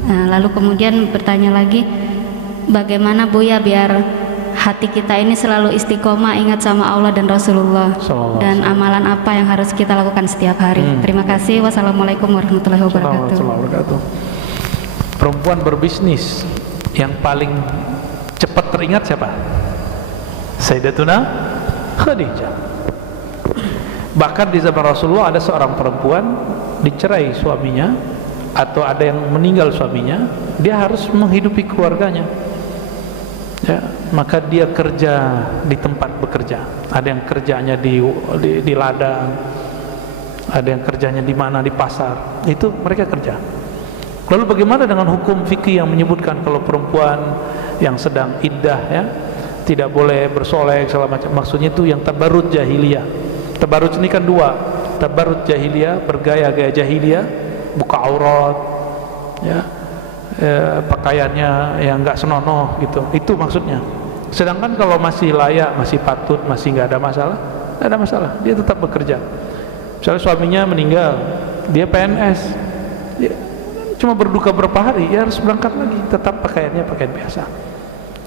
Lalu kemudian bertanya lagi, bagaimana Buya biar hati kita ini selalu istiqomah ingat sama Allah dan Rasulullah, dan amalan apa yang harus kita lakukan setiap hari. Terima kasih. Wassalamualaikum warahmatullahi wabarakatuh. Perempuan berbisnis yang paling cepat teringat siapa? Sayyidatuna Khadijah. Bahkan di zaman Rasulullah ada seorang perempuan dicerai suaminya atau ada yang meninggal suaminya, dia harus menghidupi keluarganya ya, maka dia kerja di tempat bekerja. Ada yang kerjanya di ladang, ada yang kerjanya di mana, di pasar. Itu mereka kerja. Lalu bagaimana dengan hukum fikih yang menyebutkan kalau perempuan yang sedang iddah ya tidak boleh bersolek segala macam? Maksudnya itu yang tabarruj jahiliyah. Tabarruj ini kan 2, tabarruj jahiliyah, bergaya-gaya jahiliyah, buka aurat ya, pakaiannya yang enggak senonoh gitu, itu maksudnya. Sedangkan kalau masih layak, masih patut, masih enggak ada masalah, enggak ada masalah, dia tetap bekerja. Misalnya suaminya meninggal, dia PNS, dia cuma berduka berapa hari, ya harus berangkat lagi, tetap pakaiannya pakaian biasa.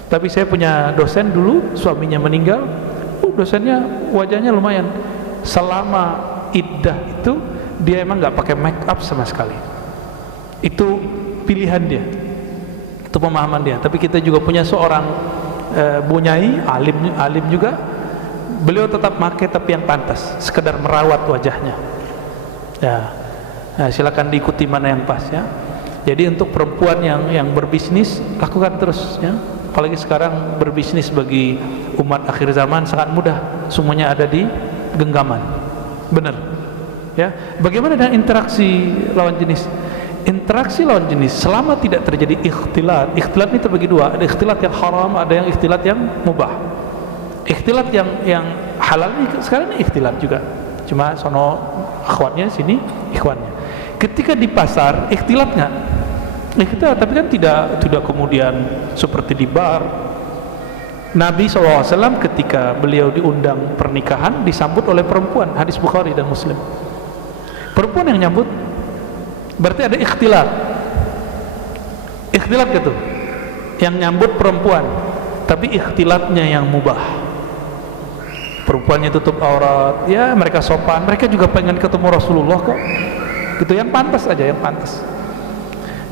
Tapi saya punya dosen dulu, suaminya meninggal, dosennya wajahnya lumayan. Selama iddah itu dia emang nggak pakai make up sama sekali. Itu pilihan dia, itu pemahaman dia. Tapi kita juga punya seorang bunyai alim juga, beliau tetap pakai tapi yang pantas, sekedar merawat wajahnya ya. Nah, silakan diikuti mana yang pas ya. Jadi untuk perempuan yang berbisnis, lakukan terus ya. Apalagi sekarang berbisnis bagi umat akhir zaman sangat mudah, semuanya ada di genggaman, benar ya. Bagaimana dengan interaksi lawan jenis? Interaksi lawan jenis selama tidak terjadi ikhtilat. Ikhtilat ini terbagi 2, ada ikhtilat yang haram, ada yang ikhtilat yang mubah. Ikhtilat yang halal ini sekarang ini ikhtilat juga, cuma sono akhwatnya, sini ikhwannya. Ketika di pasar ikhtilat nggak? Ikhtilat, tapi kan tidak kemudian seperti di bar. Nabi SAW ketika beliau diundang pernikahan disambut oleh perempuan, hadis Bukhari dan Muslim. Perempuan yang nyambut, berarti ada ikhtilat. Ikhtilat gitu, yang nyambut perempuan, tapi ikhtilatnya yang mubah. perempuannya tutup aurat, ya mereka sopan, mereka juga pengen ketemu Rasulullah kok. Gitu, yang pantas aja, yang pantas.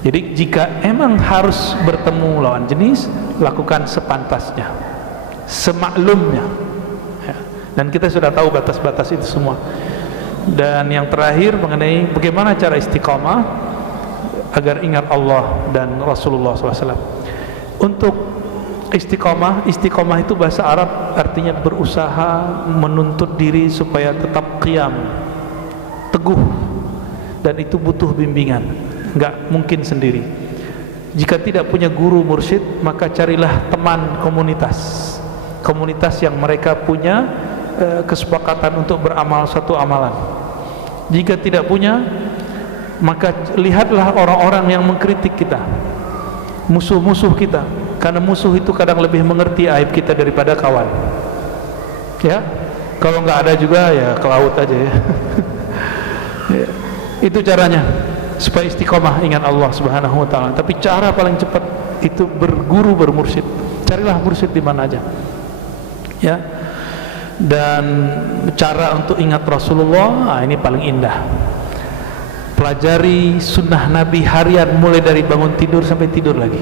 Jadi jika emang harus bertemu lawan jenis, lakukan sepantasnya, semaklumnya, ya. Dan kita sudah tahu batas-batas itu semua. Dan yang terakhir mengenai bagaimana cara istiqamah agar ingat Allah dan Rasulullah SAW. Untuk istiqamah, istiqamah itu bahasa Arab artinya berusaha menuntut diri supaya tetap qiyam, teguh, dan itu butuh bimbingan, nggak mungkin sendiri. Jika tidak punya guru mursyid, maka carilah teman komunitas, komunitas yang mereka punya kesepakatan untuk beramal satu amalan. Jika tidak punya, maka lihatlah orang-orang yang mengkritik kita, musuh-musuh kita, karena musuh itu kadang lebih mengerti aib kita daripada kawan. Ya, kalau nggak ada juga ya ke laut aja ya. Ya, itu caranya supaya istiqomah ingat Allah Subhanahu wa taala. Tapi cara paling cepat itu berguru, bermursyid. Carilah mursyid di mana aja. Ya. Dan cara untuk ingat Rasulullah, ini paling indah. Pelajari sunnah Nabi harian mulai dari bangun tidur sampai tidur lagi.